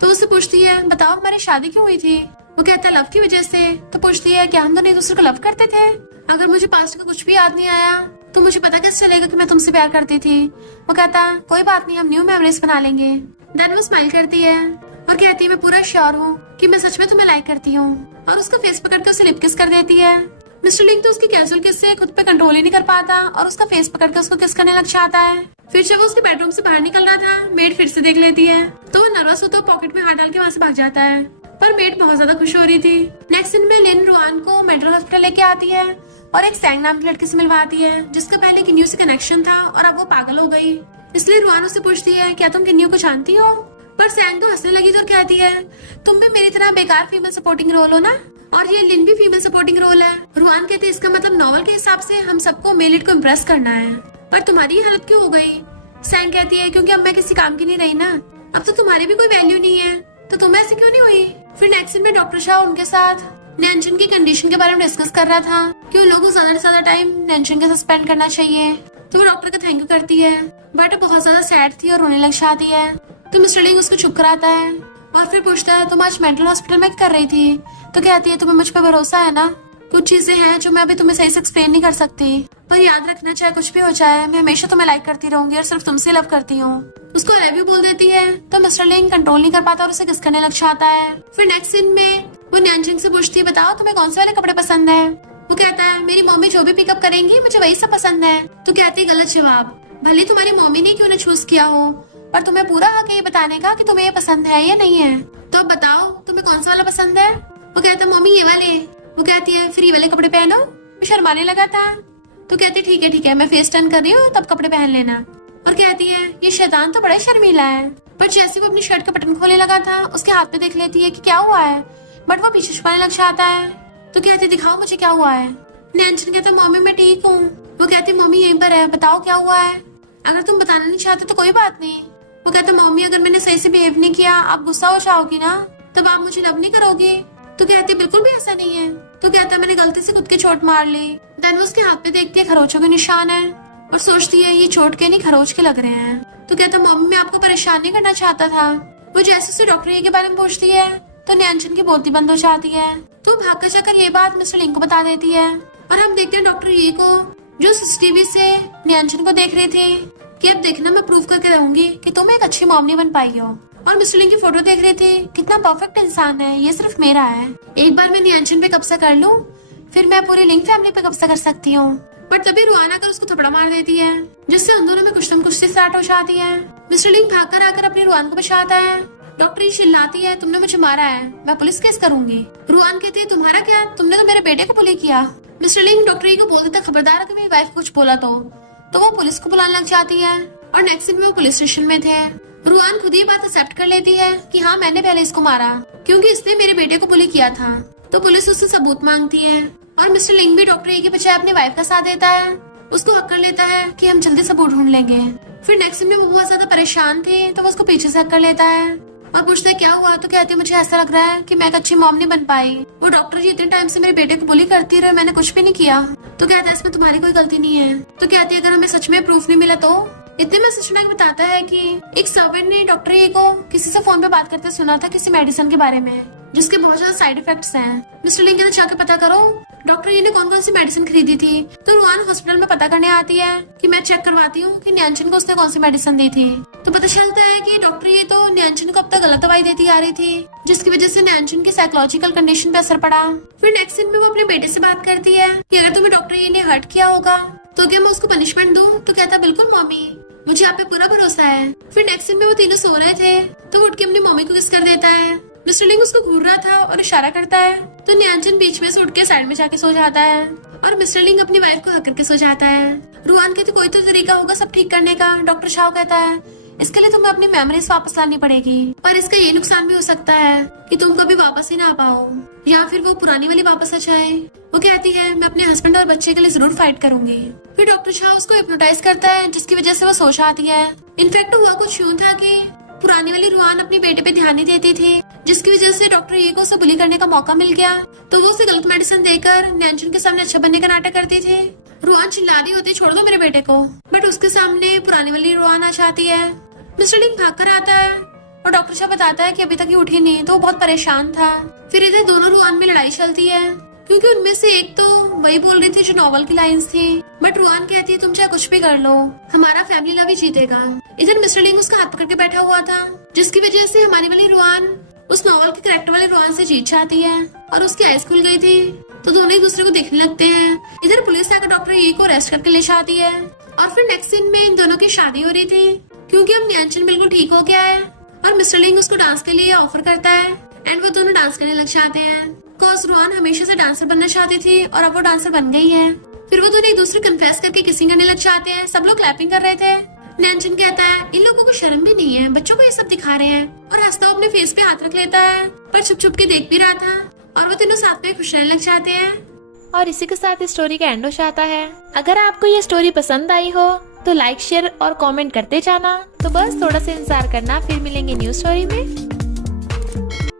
तो उससे पूछती है बताओ हमारी शादी क्यों हुई थी? वो कहता है लव की वजह से। तो पूछती है क्या हम दोनों एक दूसरे को लव करते थे? अगर मुझे पास्ट का कुछ भी याद नहीं आया तो मुझे पता कैसे चलेगा कि मैं तुमसे प्यार करती थी? वो कहता कोई बात नहीं, हम न्यू मेमोरीज बना लेंगे। देन वो स्माइल करती है और कहती है मैं पूरा श्योर हूँ कि मैं सच में तुम्हें लाइक करती हूँ, और उसका फेस पकड़ के उसे लिप किस कर देती है। मिस्टर लिंग तो उसकी कैजुअल किस से खुद पे कंट्रोल ही नहीं कर पाता और उसका फेस पकड़ के उसको किस करने लग जाता है। फिर जब वो उसके बेडरूम से बाहर निकल रहा था, मेड फिर से देख लेती है तो वो नर्वस होता है, पॉकेट में हाथ डाल के वहाँ से भाग जाता है। पर मेड बहुत ज्यादा खुश हो रही थी। नेक्स्ट दिन में लिन रुआन को मेंटल हॉस्पिटल लेके आती है और एक सैंग नाम की लड़की से मिलवाती है जिसका पहले किन्यू से कनेक्शन था और अब वो पागल हो गई। इसलिए रुआन उससे पूछती है क्या तुम किन्यू को जानती हो? पर सैंग तो हंसने लगी तो कहती है तुम भी मेरी तरह बेकार फीमेल सपोर्टिंग रोल हो ना, और ये लिन भी फीमेल सपोर्टिंग रोल है। रुआन कहते हैं इसका मतलब नॉवल के हिसाब से हम सबको मेल लीड को इम्प्रेस करना है, पर तुम्हारी ये हालत क्यों हो गई? सैंग कहती है क्योंकि अब मैं किसी काम की नहीं रही ना, अब तो तुम्हारी भी कोई वैल्यू नहीं है, तो तुम ऐसे क्यों नहीं हुई? फिर नेक्स्ट दिन में डॉक्टर शाह उनके साथ नैनचुन की कंडीशन के बारे में डिस्कस कर रहा था कि उन लोगों को ज्यादा से ज्यादा टाइम नैनचुन के साथ स्पेंड करना चाहिए। तो वो डॉक्टर का थैंक यू करती है, बट बहुत ज्यादा सैड थी और रोने लग जाती है। तो मिस्टर लिंग उसको चुप कराता है और फिर पूछता है तुम आज मेंटल हॉस्पिटल में क्या कर रही थी? तो कहती है तुम्हें मुझ पर भरोसा है ना? कुछ चीजें हैं जो मैं अभी तुम्हें सही से एक्सप्लेन नहीं कर सकती, पर याद रखना चाहे कुछ भी हो जाए मैं हमेशा तुम्हें लाइक करती रहूंगी और सिर्फ तुमसे लव करती हूँ। उसको आई लव यू बोल देती है तो मिस्टर लिंग कंट्रोल नहीं कर पाता और उसे किस करने लग जाता है। फिर नेक्स्ट सीन में वो नैनजिंग से पूछती है बताओ तुम्हें कौन से वाले कपड़े पसंद है? वो कहता है मेरी मम्मी जो भी पिकअप करेंगी मुझे वही सब पसंद है। तो कहती है गलत जवाब, भले तुम्हारी मम्मी ने क्यों ना चूज किया हो, पर तुम्हें पूरा हक है ये बताने का कि तुम्हें ये पसंद है या नहीं है। तो अब बताओ तुम्हें कौन सा वाला पसंद है? वो कहता है मम्मी ये वाले। वो कहती है फिर ये वाले कपड़े पहनो। वो शर्माने लगा था तो कहती ठीक है मैं फेस टर्न कर रही हूँ तब कपड़े पहन लेना। और कहती है ये शैतान तो बड़ा शर्मीला है। पर जैसे वो अपनी शर्ट का बटन खोलने लगा था उसके हाथ में देख लेती है कि क्या हुआ है, बट वो पीछे छुपाने लग जाता है। तो कहती दिखाओ मुझे क्या हुआ है। नैनचन कहता मम्मी मैं ठीक हूँ। वो कहती मम्मी यहीं पर है, बताओ क्या हुआ है। अगर तुम बताना नहीं चाहते तो कोई बात नहीं। वो कहता मम्मी अगर मैंने सही से बिहेव नहीं किया आप गुस्सा हो जाओगी ना, तब आप मुझे लव नहीं करोगी। तो कहती बिल्कुल भी ऐसा नहीं है। तो कहता मैंने गलती से खुद की चोट मार ली। देन वो उसके हाथ पे देखती है खरोचों के निशान है और सोचती है ये चोट के नहीं खरोच के लग रहे हैं। तो कहता मम्मी मैं आपको परेशान नहीं करना चाहता था। वो जैसे उसे डॉक्टर ये के बारे में पूछती है तो नैनचन की बोलती बंद हो जाती है। तो भाग कर जाकर ये बात मिस्टर लिंग को बता देती है और हम देखते हैं डॉक्टर ये को जो सीसीटीवी से नैनचन को देख रही थी कि अब देखना मैं प्रूव करके रहूंगी कि तुम एक अच्छी मॉम नहीं बन पाई हो। और मिस्टर लिंग की फोटो देख रही थी कितना परफेक्ट इंसान है, ये सिर्फ मेरा है। एक बार मैं नैनचन पे कब्जा कर लूं फिर मैं पूरी लिंग फैमिली पे कब्जा कर सकती हूँ। पर तभी रुआन आकर उसको थपड़ा मार देती है जिससे उन दोनों में कुछ स्टार्ट हो जाती है। मिस्टर लिंग भागकर आकर अपनी रुआन को बचाता है। डॉक्टर ये चिल्लाती है तुमने मुझे मारा है, मैं पुलिस केस करूंगी। रुआन कहती है तुम्हारा क्या, तुमने तो मेरे बेटे को बुली किया। मिस्टर लिंग डॉक्टर को बोल देता खबरदार अगर मेरी वाइफ कुछ बोला तो वो पुलिस को बुलाने लग जाती है। और नेक्स्ट दिन में वो पुलिस स्टेशन में थे। रुआन खुद ही बात एक्सेप्ट कर लेती है कि हाँ मैंने पहले इसको मारा क्योंकि इसने मेरे बेटे को बुली किया था। तो पुलिस उससे सबूत मांगती है और मिस्टर लिंग भी डॉक्टर ए के बजाय अपनी वाइफ का साथ देता है। उसको हक कर लेता है कि हम जल्दी सबूत ढूंढ लेंगे। फिर नेक्स्ट दिन में वो बहुत ज्यादा परेशान थे तो वो उसको पीछे से हक कर लेता है और पूछते क्या हुआ। तो कहती है मुझे ऐसा लग रहा है कि मैं एक अच्छी मॉम नहीं बन पाई। वो डॉक्टर जी इतने टाइम से मेरे बेटे को बुली करती रहे, मैंने कुछ भी नहीं किया। तो कहता है इसमें तुम्हारी कोई गलती नहीं है। तो कहती है अगर हमें सच में प्रूफ नहीं मिला तो इतने में सच में बताता है कि एक सर्वेंट ने डॉक्टर ए को किसी से फोन पे बात करते सुना था किसी मेडिसिन के बारे में जिसके बहुत ज्यादा साइड इफेक्ट्स हैं। मिस्टर लिंग कहते जाके पता करो डॉक्टर ए ने कौन कौन सी मेडिसिन खरीदी थी। तो रुआन हॉस्पिटल में पता करने आती है कि मैं चेक करवाती हूँ कि नैनचन को उसने कौन सी मेडिसिन दी थी। तो पता चलता है कि डॉक्टर ये तो नैनचन को अब तक गलत दवाई देती आ रही थी जिसकी वजह से नैनचन की साइकोलॉजिकल कंडीशन पे असर पड़ा। फिर नेक्स्ट सीन में वो अपने बेटे से बात करती है कि अगर तुम्हें डॉक्टर ये ने हर्ट किया होगा तो क्या मैं उसको पनिशमेंट दूं। तो कहता बिल्कुल मम्मी मुझे आप पे पूरा भरोसा है। फिर नेक्स्ट सीन में वो तीनों सो रहे थे तो वो उठ के अपनी मम्मी को किस कर देता है। मिस्टर लिंग उसको घूर रहा था और इशारा करता है तो नैनचन बीच में से उठ के साइड में जाके सो जाता है और मिस्टर लिंग अपनी वाइफ को हक करके सो जाता है। रुआन कहती कोई तो तरीका होगा सब ठीक करने का। डॉक्टर शाह कहता है इसके लिए तुम्हें अपनी मेमोरीज वापस लानी पड़ेगी, पर इसका ये नुकसान भी हो सकता है कि तुम कभी वापस ही ना आ पाओ या फिर वो पुरानी वाली वापस आ जाए। वो कहती है मैं अपने हस्बैंड और बच्चे के लिए जरूर फाइट करूंगी। फिर डॉक्टर शाह उसको हिप्नोटाइज करता है जिसकी वजह से वो सो जाती है। इनफैक्ट हुआ कुछ यूं था कि पुरानी वाली रुआन अपने बेटे पे ध्यान नहीं देती थी जिसकी वजह से डॉक्टर ए को उसे बुली करने का मौका मिल गया। तो वो उसे गलत मेडिसिन देकर नैनचन के सामने अच्छा बनने का नाटक करती थी। रुआन चिल्ला रही होती छोड़ दो मेरे बेटे को, बट उसके सामने पुरानी वाली रुआन आ जाती है। मिस्टर लिंग भाग कर आता है और डॉक्टर शाह बताता है कि अभी तक ये उठी नहीं तो वो बहुत परेशान था। फिर इधर दोनों रुआन में लड़ाई चलती है। क्योंकि उनमें से एक तो वही बोल रही थी जो नॉवल की लाइंस थी। बट रुआन कहती है तुम चाहे कुछ भी कर लो, हमारा फैमिली लव ही जीतेगा। इधर मिस्टर लिंग उसका हाथ पकड़ के बैठा हुआ था, जिसकी वजह से हमारी वाली रुआन उस नॉवल के करेक्टर वाले रुआन से जीत जाती है और उसकी आइज खुल गई थी, तो दोनों एक दूसरे को देखने लगते हैं। इधर पुलिस आकर डॉक्टर ये को अरेस्ट करके ले जाती है और फिर नेक्स्ट सीन में इन दोनों की शादी हो रही थी, क्योंकि अब न्यानचन बिल्कुल ठीक हो गया है और मिस्टर लिंग उसको डांस के लिए ऑफर करता है एंड वो दोनों डांस करने लग जाते हैं। कॉज रुआन हमेशा से डांसर बनना चाहती थी और अब वो डांसर बन गई है। फिर वो दोनों एक दूसरे कन्फेस करके किसिंग करने लग जाते हैं। सब लोग क्लैपिंग कर रहे थे। न्यानचन कहता है इन लोगों को शर्म भी नहीं है, बच्चों को ये सब दिखा रहे हैं, और हंसता अपने फेस पे हाथ रख लेता है, पर छुप छुप के देख भी रहा था और वो तीनों साथ में खुश रहने लग जाते हैं। और इसी के साथ इस स्टोरी का एंड हो जाता है। अगर आपको ये स्टोरी पसंद आई हो तो लाइक शेयर और कमेंट करते जाना। तो बस थोड़ा सा इंतजार करना, फिर मिलेंगे न्यू स्टोरी में।